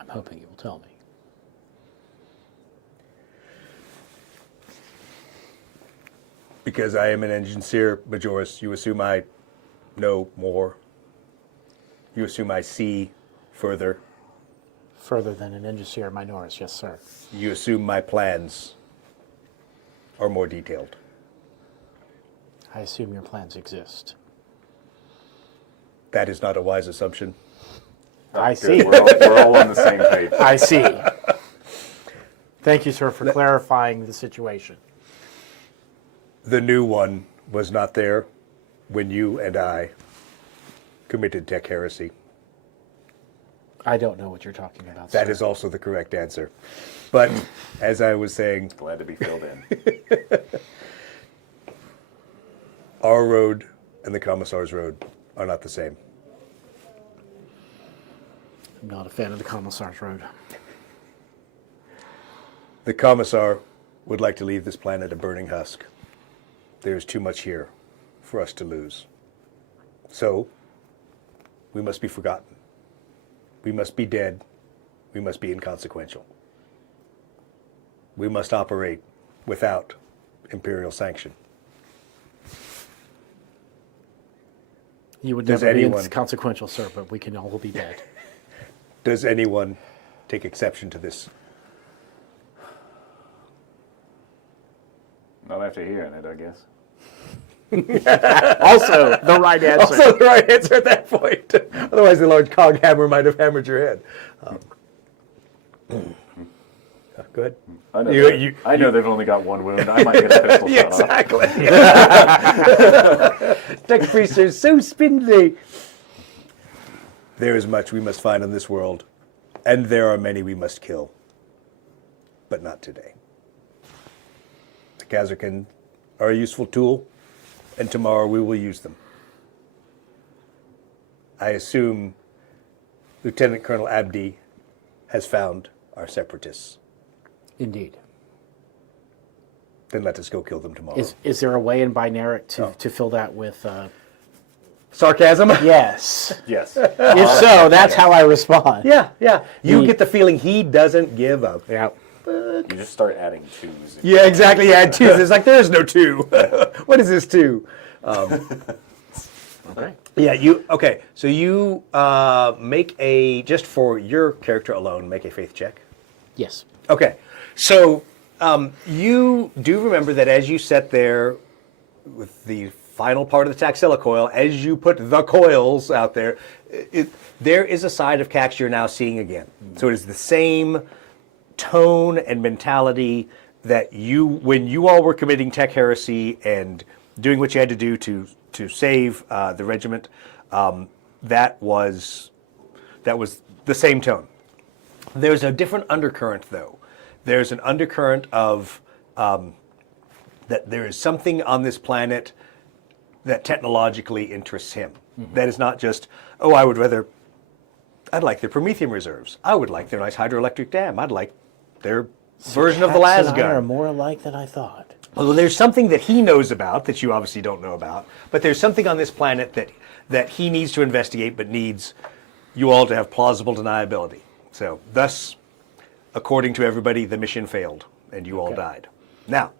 I'm hoping you will tell me. Because I am an engineer, Majoris, you assume I know more. You assume I see further. Further than an engineer minoris, yes, sir. You assume my plans are more detailed. I assume your plans exist. That is not a wise assumption. I Good. see. We're all on the same page. I see. Thank you, sir, for clarifying the situation. The new one was not there when you and I committed tech heresy. I don't know what you're talking about, That sir. is also the correct answer. But as I was saying, Glad to be filled in. our road and the Commissar's road are not the same. I'm not a fan of the Commissar's Road. The Commissar would like to leave this planet a burning husk. There is too much here for us to lose. So, we must be forgotten. We must be dead. We must be inconsequential. We must operate without Imperial sanction. You would Does never be anyone- inconsequential, sir, but we can all be dead. Does anyone take exception to this? Not after hearing it, I guess. Also, the right answer. Also the right answer at that point. Otherwise the large cog hammer might have hammered your head. Go ahead. I know, You- they've only got one wound. I might get a pistol Yeah, shot off. exactly. Tech priests are so spindly. There is much we must find in this world, and there are many we must kill. But not today. The Khazarkan are a useful tool, and tomorrow we will use them. I assume Lieutenant Colonel Abdi has found our separatists. Indeed. Then let us go kill them tomorrow. Is there a way in Binaric to fill that with... Sarcasm? yes. Yes. If so, that's how I respond. Yeah, yeah. You He- get the feeling he doesn't give up. Yeah. You just start adding twos. Yeah, exactly. Yeah, two. It's like there is no two. What is this two? Okay. Yeah, you. Okay, so you make a just for your character alone. Make a faith check. Yes. Okay, so you do remember that as you sat there with the final part of the Taxila coil, as you put the coils out there, there is a side of Cax you're now seeing again. So it is the same tone and mentality that when you all were committing tech heresy and doing what you had to do to save the regiment, that was the same tone. There's a different undercurrent, though. There's an undercurrent of that there is something on this planet that technologically interests him. Mm-hmm. That is not just, oh, I'd like their Prometheum reserves. I would like their nice hydroelectric dam. I'd like their version of the Cax and I are lasgun. more alike than I thought. Well, there's something that he knows about that you obviously don't know about, but there's something on this planet that he needs to investigate, but needs you all to have plausible deniability. So, thus, according to everybody, the mission failed, and you all died. Now,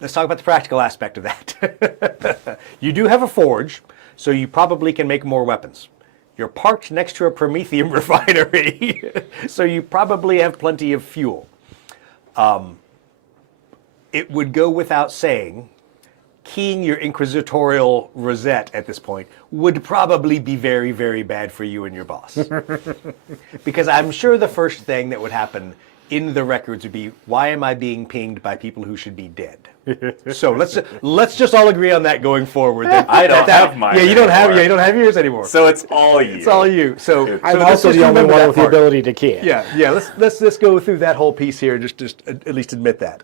let's talk about the practical aspect of that. You do have a forge, so you probably can make more weapons. You're parked next to a promethium refinery, so you probably have plenty of fuel. It would go without saying, keying your inquisitorial rosette at this point would probably be very, very bad for you and your boss. Because I'm sure the first thing that would happen in the records would be, why am I being pinged by people who should be dead? So let's just all agree on that going forward. I don't have mine. Yeah, you don't have yours anymore. So it's all you. It's all you. So I'm let's also just the only remember one that with the part. ability to key it. Yeah. Let's go through that whole piece here. Just at least admit that.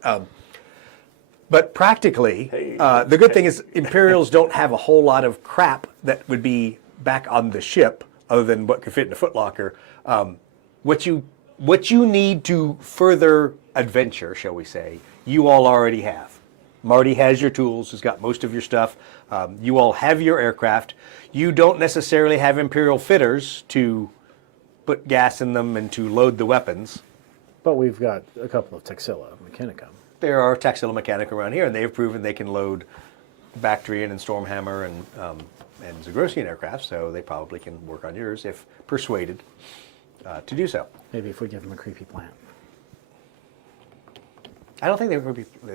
But practically, the good thing is Imperials don't have a whole lot of crap that would be back on the ship, other than what could fit in a footlocker. What you need to further adventure, shall we say, you all already have. Marty has your tools, has got most of your stuff. You all have your aircraft. You don't necessarily have Imperial fitters to put gas in them and to load the weapons. But we've got a couple of Taxila Mechanica. There are Taxila Mechanic around here, and they've proven they can load Bactrian and Stormhammer and Zagrosian aircraft, so they probably can work on yours if persuaded to do so. Maybe if we give them a creepy plant. I don't think they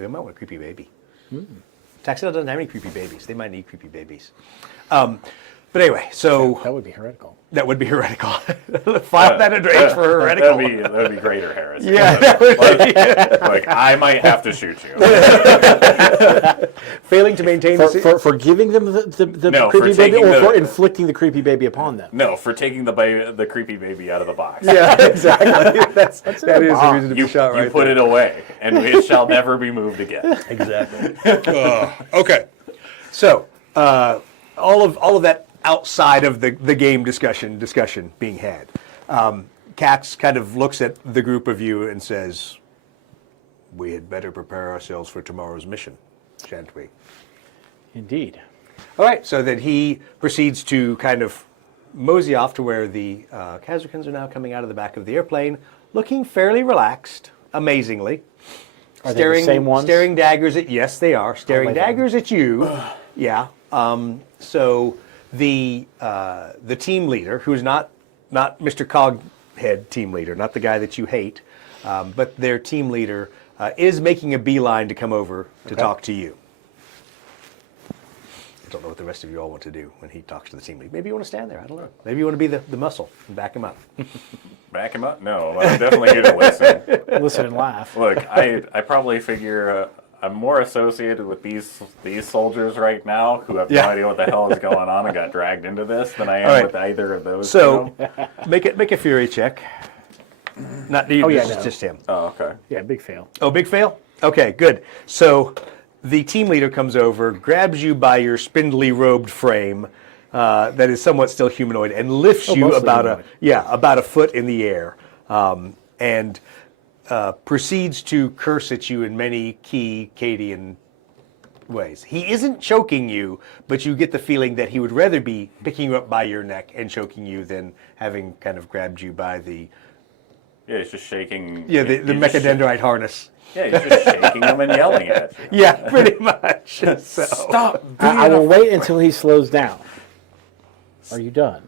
might want a creepy baby. Taxila doesn't have any creepy babies. They might need creepy babies. But anyway, so That would be heretical. that would be heretical. File that under H for heretical. That'd be greater heresy. Yeah, that would be. Like, I might have to shoot you. Failing to maintain For giving them the No, for creepy baby, taking or the- for inflicting the creepy baby upon them? No, for taking the creepy baby out of the box. Yeah, exactly. that is the reason to You be shot right put there. it away, and it shall never be moved again. Exactly. Okay. So, all of that outside of the game discussion being had, Cax kind of looks at the group of you and says, "We had better prepare ourselves for tomorrow's mission, shan't we?" Indeed. All right. So then he proceeds to kind of mosey off to where the Kazakans are now coming out of the back of the airplane, looking fairly relaxed, amazingly. Are they the same ones? Staring daggers at, yes, they are. Staring like them. daggers at you. Yeah. So the team leader, who's not Mr. Coghead team leader, not the guy that you hate, but their team leader is making a beeline to come over to talk to you. I don't know what the rest of you all want to do when he talks to the team leader. Maybe you want to stand there. I don't know. Maybe you want to be the muscle and back him up. Back him up? No, I'm definitely here to listen. Listen and laugh. Look, I probably figure I'm more associated with these soldiers right now who have no Yeah. idea what the hell is going on and got dragged into this than I am All right. with either of those. So make a fury check. Not you. Oh, yeah, it's no. just him. Oh, okay. Yeah, big fail. Oh, big fail? Okay, good. So the team leader comes over, grabs you by your spindly robed frame that is somewhat still humanoid, and lifts you mostly about humanoid. about a foot in the air, and proceeds to curse at you in many key Cadian ways. He isn't choking you, but you get the feeling that he would rather be picking you up by your neck and choking you than having kind of grabbed you by the Yeah, he's just shaking. the he's just mechadendrite harness. Yeah, he's just shaking them and yelling at you. Yeah, pretty much. So. Stop! I will wait until he slows down. Are you done?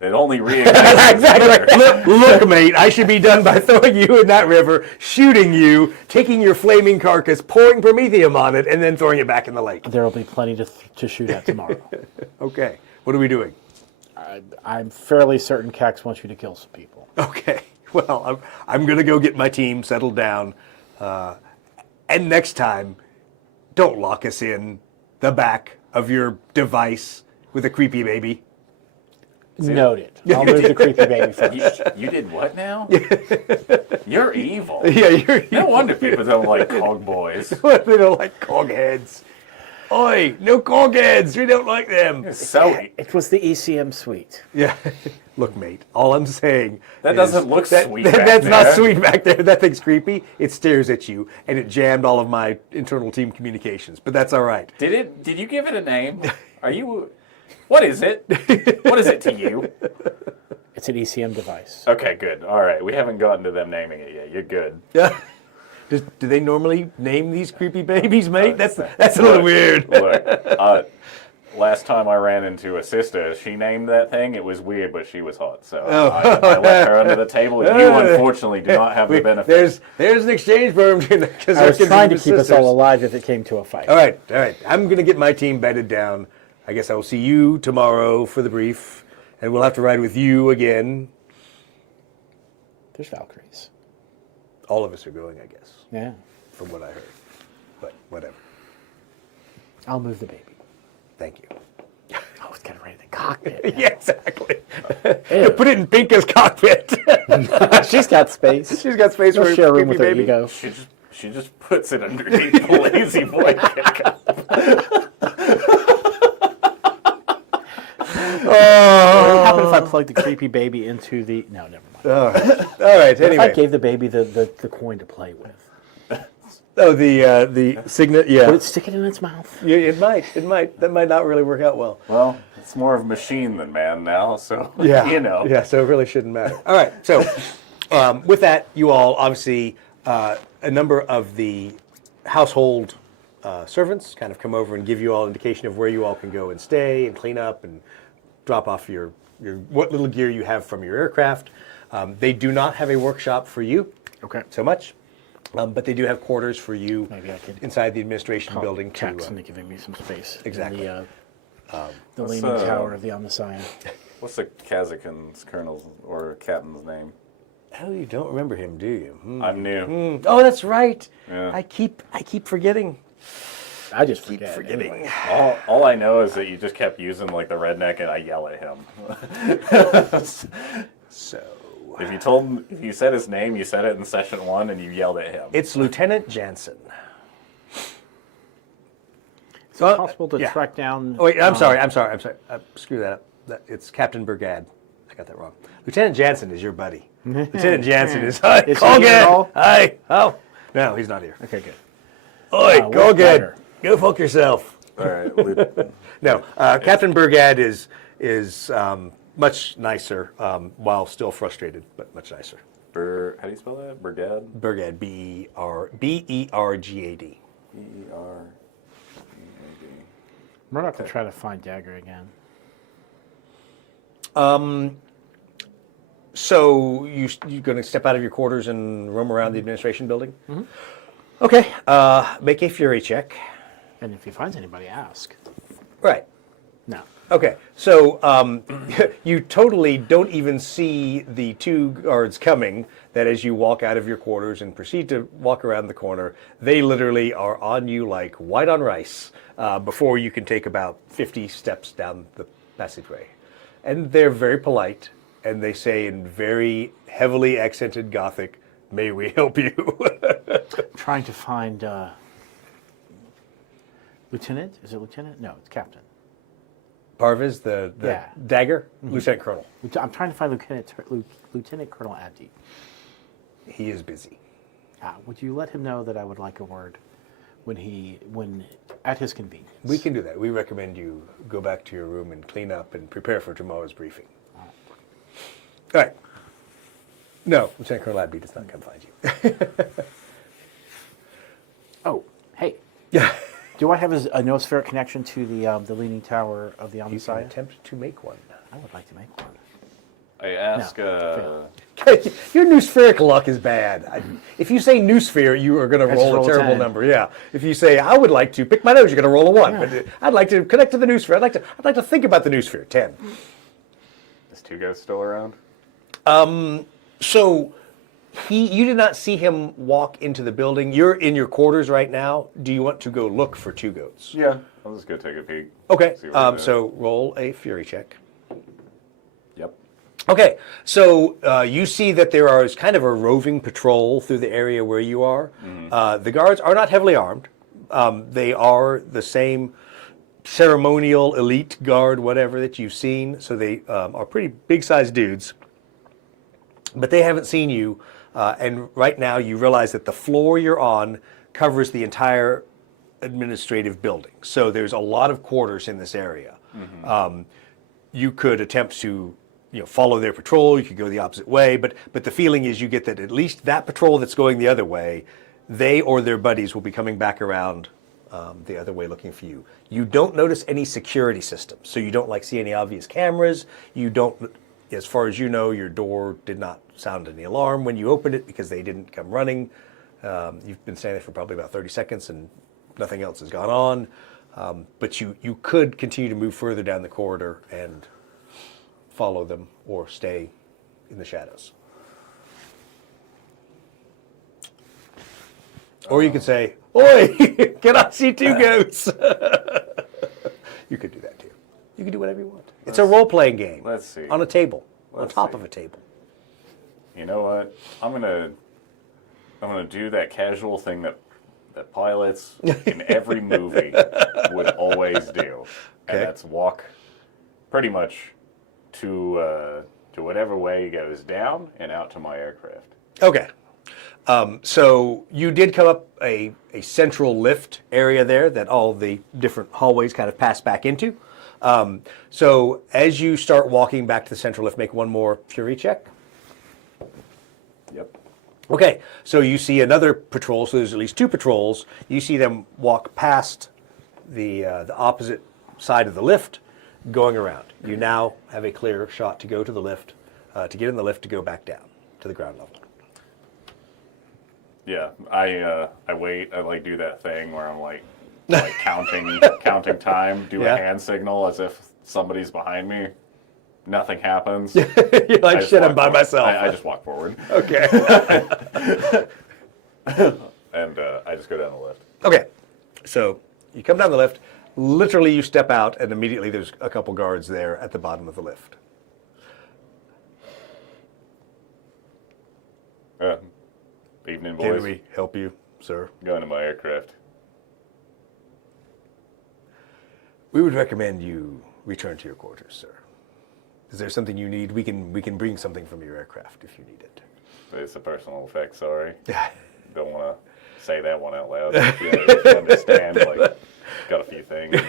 It only reignites. Exactly. Look, mate, I should be done by throwing you in that river, shooting you, taking your flaming carcass, pouring promethium on it, and then throwing it back in the lake. There will be plenty to shoot at tomorrow. Okay. What are we doing? I'm fairly certain Cax wants you to kill some people. Okay. Well, I'm going to go get my team settled down. And next time, don't lock us in the back of your device with a creepy baby. Noted. I'll move the creepy baby first. You did what now? You're evil. Yeah, you're. No wonder people don't like cog boys. They don't like cogheads. Oi, no cogheads. We don't like them. So It was the ECM suite. Yeah. Look, mate, all I'm saying That is doesn't look sweet back That's not there. sweet back there. That thing's creepy. It stares at you, and it jammed all of my internal team communications, but that's all right. Did you give it a name? Are you? What is it? What is it to you? It's an ECM device. Okay, good. All right, we haven't gotten to them naming it yet. You're good. Yeah. Do they normally name these creepy babies, mate? That's a little weird. Look, last time I ran into a sister, she named that thing. It was weird, but she was hot, so I left her under the table. You, unfortunately, do not have the benefit. There's an exchange program because I was trying to keep us all alive if it came to a fight. All right. I'm going to get my team bedded down. I guess I will see you tomorrow for the brief, and we'll have to ride with you again. There's Valkyries. All of us are going, I guess, Yeah. from what I heard. But whatever. I'll move the baby. Thank you. Oh, it's got to right in the cockpit. Yeah, exactly. Ew. Put it in Pinka's cockpit. She's got space. She's got space She'll for share a a room creepy with her baby. ego. She just puts it underneath the lazy boy pickup. What happened if I plugged the creepy baby into the... No, never mind. All right. What if I Anyway. gave the baby the coin to play with? Oh, the signet. Would Yeah. it stick it in its mouth? Yeah, it might. That might not really work out well. Well, it's more of a machine than man now, so Yeah. you know. Yeah. So it really shouldn't matter. All right. So with that, you all obviously a number of the household servants kind of come over and give you all indication of where you all can go and stay and clean up and drop off your what little gear you have from your aircraft. They do not have a workshop for you. Okay. So much. But they do have quarters for you Maybe I could inside the administration building. Jackson to giving me some space. Exactly. In the leaning tower of the Omnissiah. What's the Kazakhstan's colonel's or captain's name? Oh, you don't remember him, do you? I'm new. Oh, that's right. Yeah. I keep forgetting. I just Keep forget. forgetting. Anyway. All I know is that you just kept using like the redneck, and I yell at him. So If you said his name, you said it in session 1, and you yelled at him. it's Lieutenant Jansen. Is it possible to yeah. track down... Oh, wait, I'm sorry. Screw that up. It's Captain Brigade. I got that wrong. Lieutenant Jansen is your buddy. Lieutenant Jansen is. Hi, Is he Colgan. here at all? Hi. Oh, no, he's not here. Okay, good. Oi, where's Colgan. Dagger? Go fuck yourself. All right. No, Captain Brigade is much nicer, while still frustrated, but much nicer. How do you spell that? Brigade? Brigade, Bergad. E-E-R-G-A-D. Murdoch will try to find Dagger again. So you're going to step out of your quarters and roam around the administration building? Mm-hmm. Okay. Make a fury check. And if he finds anybody, ask. Right. No. Okay. So you totally don't even see the two guards coming. That as you walk out of your quarters and proceed to walk around the corner, they literally are on you like white on rice before you can take about 50 steps down the passageway. And they're very polite, and they say in very heavily accented Gothic, "May we help you?" Trying to find Lieutenant? Is it Lieutenant? No, it's Captain. Parviz, the Yeah. Dagger, Lieutenant Colonel. I'm trying to find Lieutenant Colonel Abdi. He is busy. Would you let him know that I would like a word when at his convenience? We can do that. We recommend you go back to your room and clean up and prepare for tomorrow's briefing. All right. No, Lieutenant Colonel Abdi does not come find you. Oh, hey. Yeah. Do I have a noospheric connection to the leaning tower of the You can Omnissiah? attempt to make one. I would like to make one. I ask, No, Your noospheric luck is bad. If you say noosphere, you are going to roll roll a a terrible 10. number. Yeah. If you say I would like to pick my nose, you're going to roll a 1. Yeah. But I'd like to connect to the noosphere. I'd like to think about the noosphere. 10. is Two Ghosts still around? So you did not see him walk into the building. You're in your quarters right now. Do you want to go look for two goats? Yeah. I'll just go take a peek. Okay. See what it is. So roll a fury check. Yep. Okay, so you see that there is kind of a roving patrol through the area where you are. The guards are not heavily armed. They are the same ceremonial elite guard, whatever that you've seen. So they are pretty big-sized dudes, but they haven't seen you. And right now, you realize that the floor you're on covers the entire administrative building. So there's a lot of quarters in this area. You could attempt to, follow their patrol. You could go the opposite way, but the feeling is you get that at least that patrol that's going the other way, they or their buddies will be coming back around the other way looking for you. You don't notice any security systems, so you don't see any obvious cameras. You don't, as far as you know, your door did not sound any alarm when you opened it because they didn't come running. You've been standing there for probably about 30 seconds and nothing else has gone on. But you could continue to move further down the corridor and follow them or stay in the shadows. Or you could say, "Oi, can I see two goats?" You could do that too. You can do whatever you want. It's a role-playing game. Let's see. On a table, on Let's top see. of a table. You know what? I'm gonna do that casual thing that pilots in every movie would always do, and Okay. that's walk pretty much to whatever way goes down and out to my aircraft. Okay. So you did come up a central lift area there that all the different hallways kind of pass back into. So as you start walking back to the central lift, make one more fury check. Yep. Okay, so you see another patrol, so there's at least two patrols. You see them walk past the opposite side of the lift, going around. You now have a clear shot to go to the lift, to get in the lift to go back down to the ground level. Yeah, I wait. I do that thing where I'm like counting time. Do Yeah. a hand signal as if somebody's behind me. Nothing happens. You're like, I just shit, I'm walk by forward. myself. I just walk forward, Okay. and I just go down the lift. Okay, so you come down the lift. Literally, you step out, and immediately there's a couple guards there at the bottom of the lift. Evening, Can boys. we help you, sir? Going to my aircraft. We would recommend you return to your quarters, sir. Is there something you need? We can bring something from your aircraft if you need it. It's a personal effect. Sorry. Yeah. Don't want to say that one out loud. If you understand, got a few things.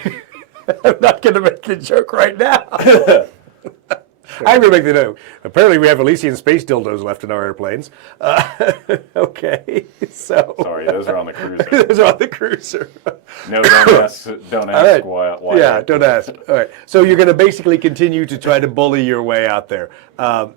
I'm not going to make the joke right now. I'm going to make the note. Apparently, we have Elysian space dildos left in our airplanes. Okay, so Sorry, those are on the cruiser. those are on the cruiser. No, don't ask. Don't All ask right. why. Yeah, don't ask. All right. So you're going to basically continue to try to bully your way out there.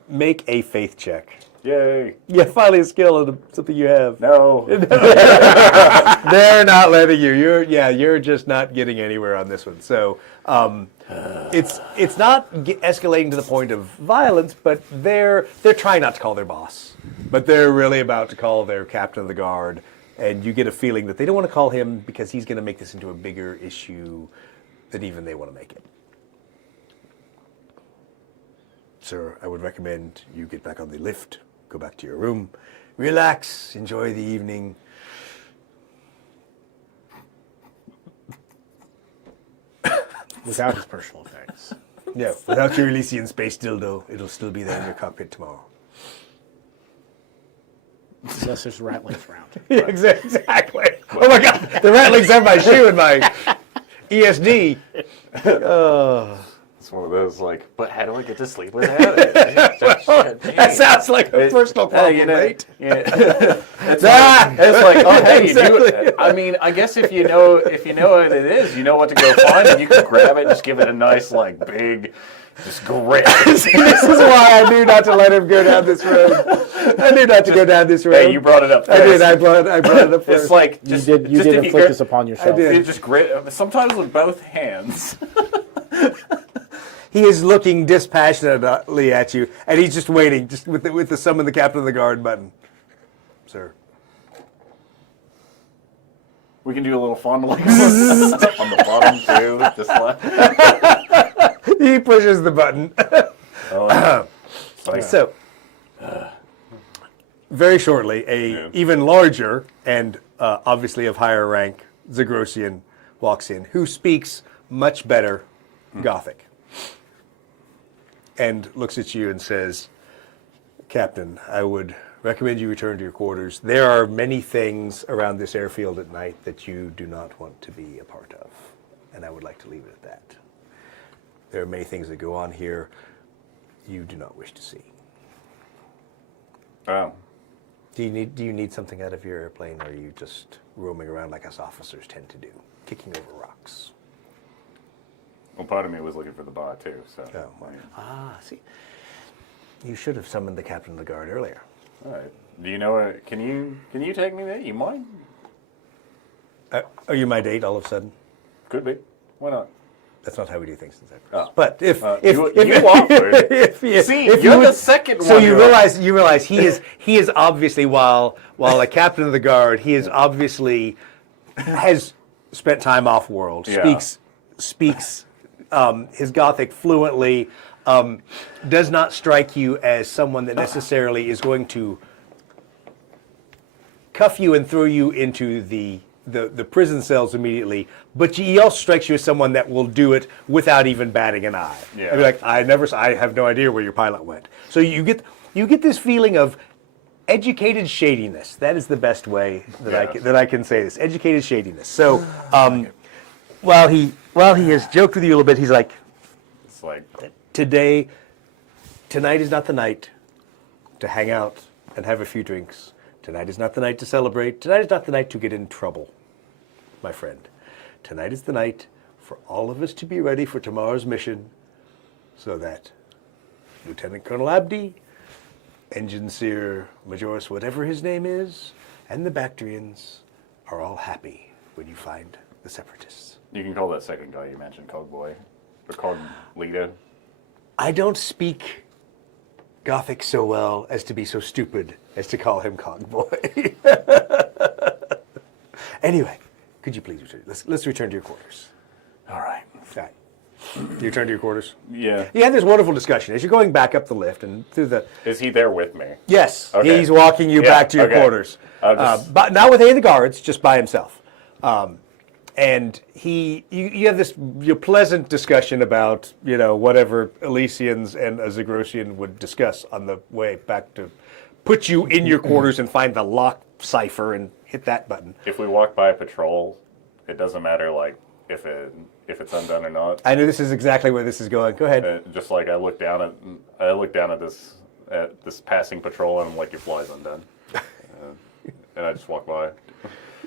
Make a faith check. Yay! Yeah, finally a skill and something you have. No. They're not letting you. You're just not getting anywhere on this one. So it's not escalating to the point of violence, but they're trying not to call their boss, but they're really about to call their captain of the guard, and you get a feeling that they don't want to call him because he's going to make this into a bigger issue than even they want to make it. Sir, I would recommend you get back on the lift, go back to your room, relax, enjoy the evening. Without his personal effects. Yeah, without your Elysian space dildo, it'll still be there in your cockpit tomorrow. Unless there's rattlings around. Yeah, exactly. Oh my God, the rattlings on my shoe and my ESD. It's one of those but how do I get to sleep without it? That sounds like a personal problem, mate. It's like, oh hey, Exactly. I mean, I guess if you know what it is, you know what to go find, and you can grab it and just give it a nice big, just grip. This is why I knew not to let him go down this road. I knew not to go down this road. Hey, you brought it up first. I did. I brought it up first. It's like You just did just if you inflict this upon yourself. did. You just grip, sometimes with both hands. He is looking dispassionately at you, and he's just waiting, just with the summon the captain of the guard button. Sir. We can do a little fun on the bottom too. Just He pushes the button. So, very shortly, even larger and obviously of higher rank Zagrosian walks in, who speaks much better Gothic. And looks at you and says, Captain, I would recommend you return to your quarters. There are many things around this airfield at night that you do not want to be a part of. And I would like to leave it at that. There are many things that go on here you do not wish to see. Oh. Do you need something out of your airplane, or are you just roaming around like us officers tend to do, kicking over rocks? Well, part of me was looking for the bar, too, so... Oh, well. See. You should have summoned the captain of the guard earlier. All right. Do you know can you take me there? You mind? Are you my date all of a sudden? Could be. Why not? That's not how we do things in Cyprus. Oh. But if you offered. if you're you the second one. So you realize he is obviously while a captain of the guard, he is obviously has spent time off world. Yeah. Speaks his Gothic fluently. Does not strike you as someone that necessarily is going to cuff you and throw you into the prison cells immediately, but he also strikes you as someone that will do it without even batting an eye. Yeah. I'd be like, I have no idea where your pilot went. So you get this feeling of educated shadiness. That is the best way that I can say this. Educated shadiness. So while he has joked with you a little bit, he's like, It's like... Tonight is not the night to hang out and have a few drinks. Tonight is not the night to celebrate. Tonight is not the night to get in trouble, my friend. Tonight is the night for all of us to be ready for tomorrow's mission so that Lieutenant Colonel Abdi, Engineer Majoris, whatever his name is, and the Bactrians are all happy when you find the Separatists. You can call that second guy you mentioned Cog Boy. Or Cog Leader. I don't speak Gothic so well as to be so stupid as to call him Cogboy. Anyway, could you please return? Let's return to your quarters. All right. All right. You return to your quarters? Yeah. You had this wonderful discussion as you're going back up the lift and through the... Is he there with me? Yes, Okay. he's walking you back to your quarters. But not with any of the guards, just by himself. And you have this pleasant discussion about, whatever Elysians and a Zagrosian would discuss on the way back to put you in your quarters and find the lock cipher and hit that button. If we walk by a patrol, it doesn't matter, if it's undone or not. I know this is exactly where this is going. Go ahead. Just like I look down at this passing patrol and I'm like, your fly's undone. And I just walk by.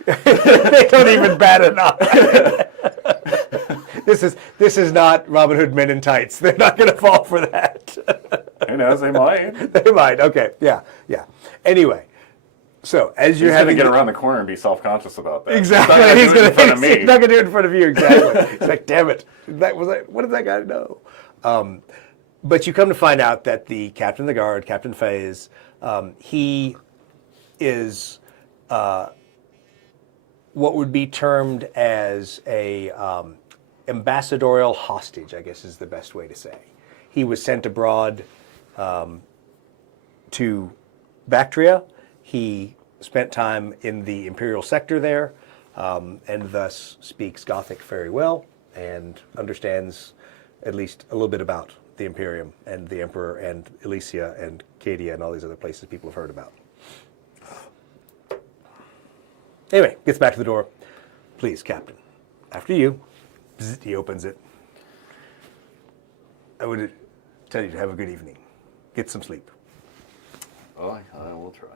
They don't even bat an eye. This is not Robin Hood Men in Tights. They're not going to fall for that. Who knows? They might. They might. Okay. Yeah. Anyway, so as you're He's having going to get around the corner and be self-conscious about that. exactly, He's not going to do it in front of me. He's not going to do it in front of you. Exactly. It's like, damn it. What did that guy know? But you come to find out that the captain of the guard, Captain Faze, he is what would be termed as a ambassadorial hostage, I guess is the best way to say. He was sent abroad to Bactria. He spent time in the imperial sector there, and thus speaks Gothic very well and understands at least a little bit about the Imperium and the Emperor and Elysia and Cadia and all these other places people have heard about. Anyway, gets back to the door. Please, Captain. After you. Bzz, he opens it. I would tell you to have a good evening. Get some sleep. Oh, I will try.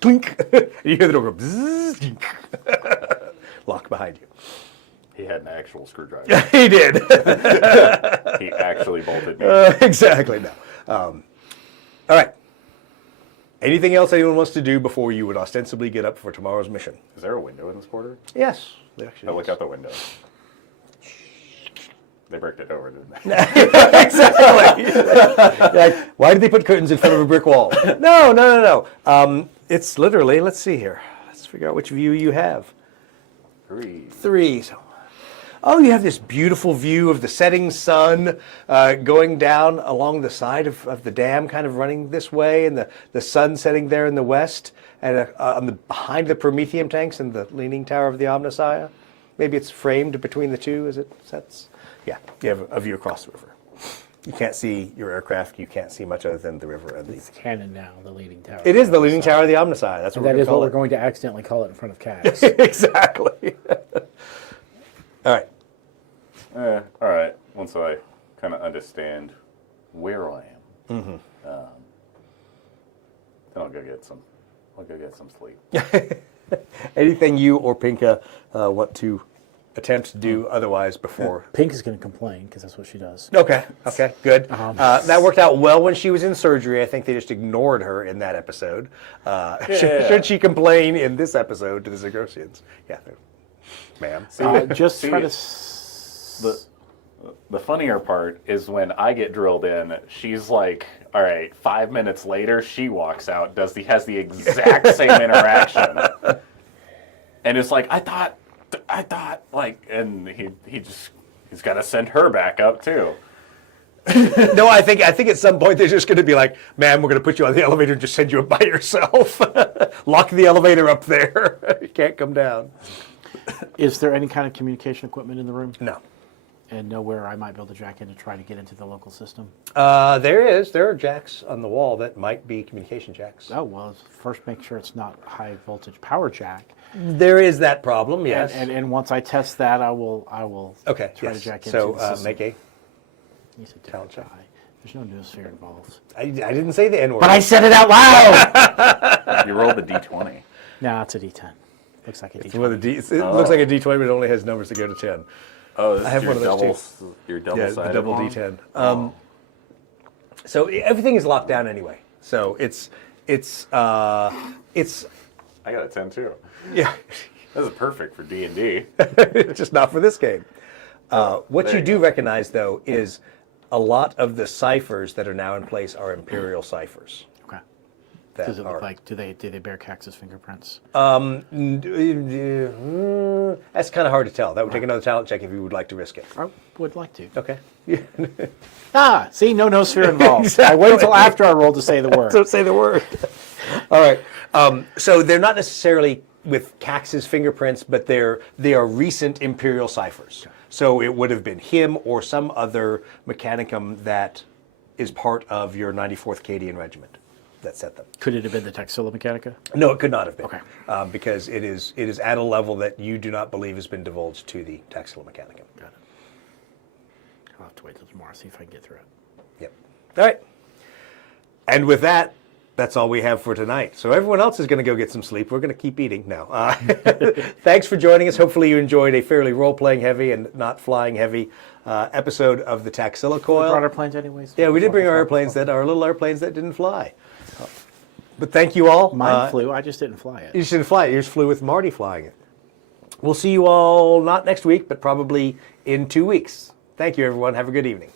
Clink. You hear the door go bzz. Lock behind you. He had an actual screwdriver. He did. He actually bolted me. Exactly. No. All right. Anything else anyone wants to do before you would ostensibly get up for tomorrow's mission? Is there a window in this quarter? Yes. There actually I look is. out the window. They bricked it over, didn't they? Exactly. Like, why did they put curtains in front of a brick wall? No. It's literally, let's see here. Let's figure out which view you have. Three. So, you have this beautiful view of the setting sun going down along the side of the dam, kind of running this way, and the sun setting there in the west, and behind the Prometheum tanks and the leaning tower of the Omnissiah. Maybe it's framed between the two as it sets. Yeah, you have a view across the river. You can't see your aircraft. You can't see much other than the river. And It's cannon now, the leading tower. it is the leaning tower of the Omnisci. That's what That we're is what we're going going to accidentally call it in front of to Cax. call it. Exactly. All right. All right. Once I kind of understand where I am, then I'll go get some. I'll go get some sleep. Anything you or Pinka want to attempt to do otherwise before? Pink is going to complain because that's what she does. Okay, good. That worked out well when she was in surgery. I think they just ignored her in that episode. Should she complain in this episode to the Zagorsians? Yeah, ma'am. Just try to. The funnier part is when I get drilled in, she's like, all right, 5 minutes later, she walks out, has the exact same interaction. And it's like, I thought, like, and he's got to send her back up, too. No, I think at some point they're just going to be like, "Ma'am, we're going to put you on the elevator and just send you up by yourself. Lock the elevator up there. You can't come down." Is there any kind of communication equipment in the room? No. And nowhere I might be able to jack in to try to get into the local system? There are jacks on the wall that might be communication jacks. Oh, well, first make sure it's not high voltage power jack. There is that problem, yes. And once I test that, I will Okay, try yes. to jack into So the system. make a You said talent different check. die. There's no noosphere involved. I didn't say the N word. But I said it out loud! You rolled the d20. No, it's a D10. Looks like a It's D20. one of the it looks like a D20, but it only has numbers to go to 10. Oh, this I have is one of your those double, your Yeah, double-sided the double one? D10. So everything is locked down anyway. So it's I got a 10 too. yeah, This is perfect for D&D. just not for this game. What there you you do go. recognize though is a lot of the ciphers that are now in place are Imperial ciphers. Okay. That Does it are, look like, do they bear Cax's fingerprints? That's kind of hard to tell. That would take another talent check if you would like to risk it. I would like to. Okay. See, no noosphere involved. Exactly. I wait until after I roll to say the word. Don't say the word. All right. So they're not necessarily with Cax's fingerprints, but they are recent Imperial ciphers. So it would have been him or some other Mechanicum that is part of your 94th Cadian Regiment that set them. Could it have been the Taxila Mechanica? No, it could not have been. Okay. Because it is at a level that you do not believe has been divulged to the Taxila Mechanicum. Got it. I'll have to wait till tomorrow, see if I can get through it. Yep. All right. And with that, that's all we have for tonight. So everyone else is going to go get some sleep. We're going to keep eating now. Thanks for joining us. Hopefully you enjoyed a fairly role-playing heavy and not flying heavy episode of the Taxila We Coil. brought our planes anyways. Yeah, we did bring our airplanes that are little airplanes that didn't fly. But thank you all. Mine flew, I just didn't fly it. You just didn't fly it. You just flew with Marty flying it. We'll see you all not next week, but probably in 2 weeks. Thank you, everyone. Have a good evening.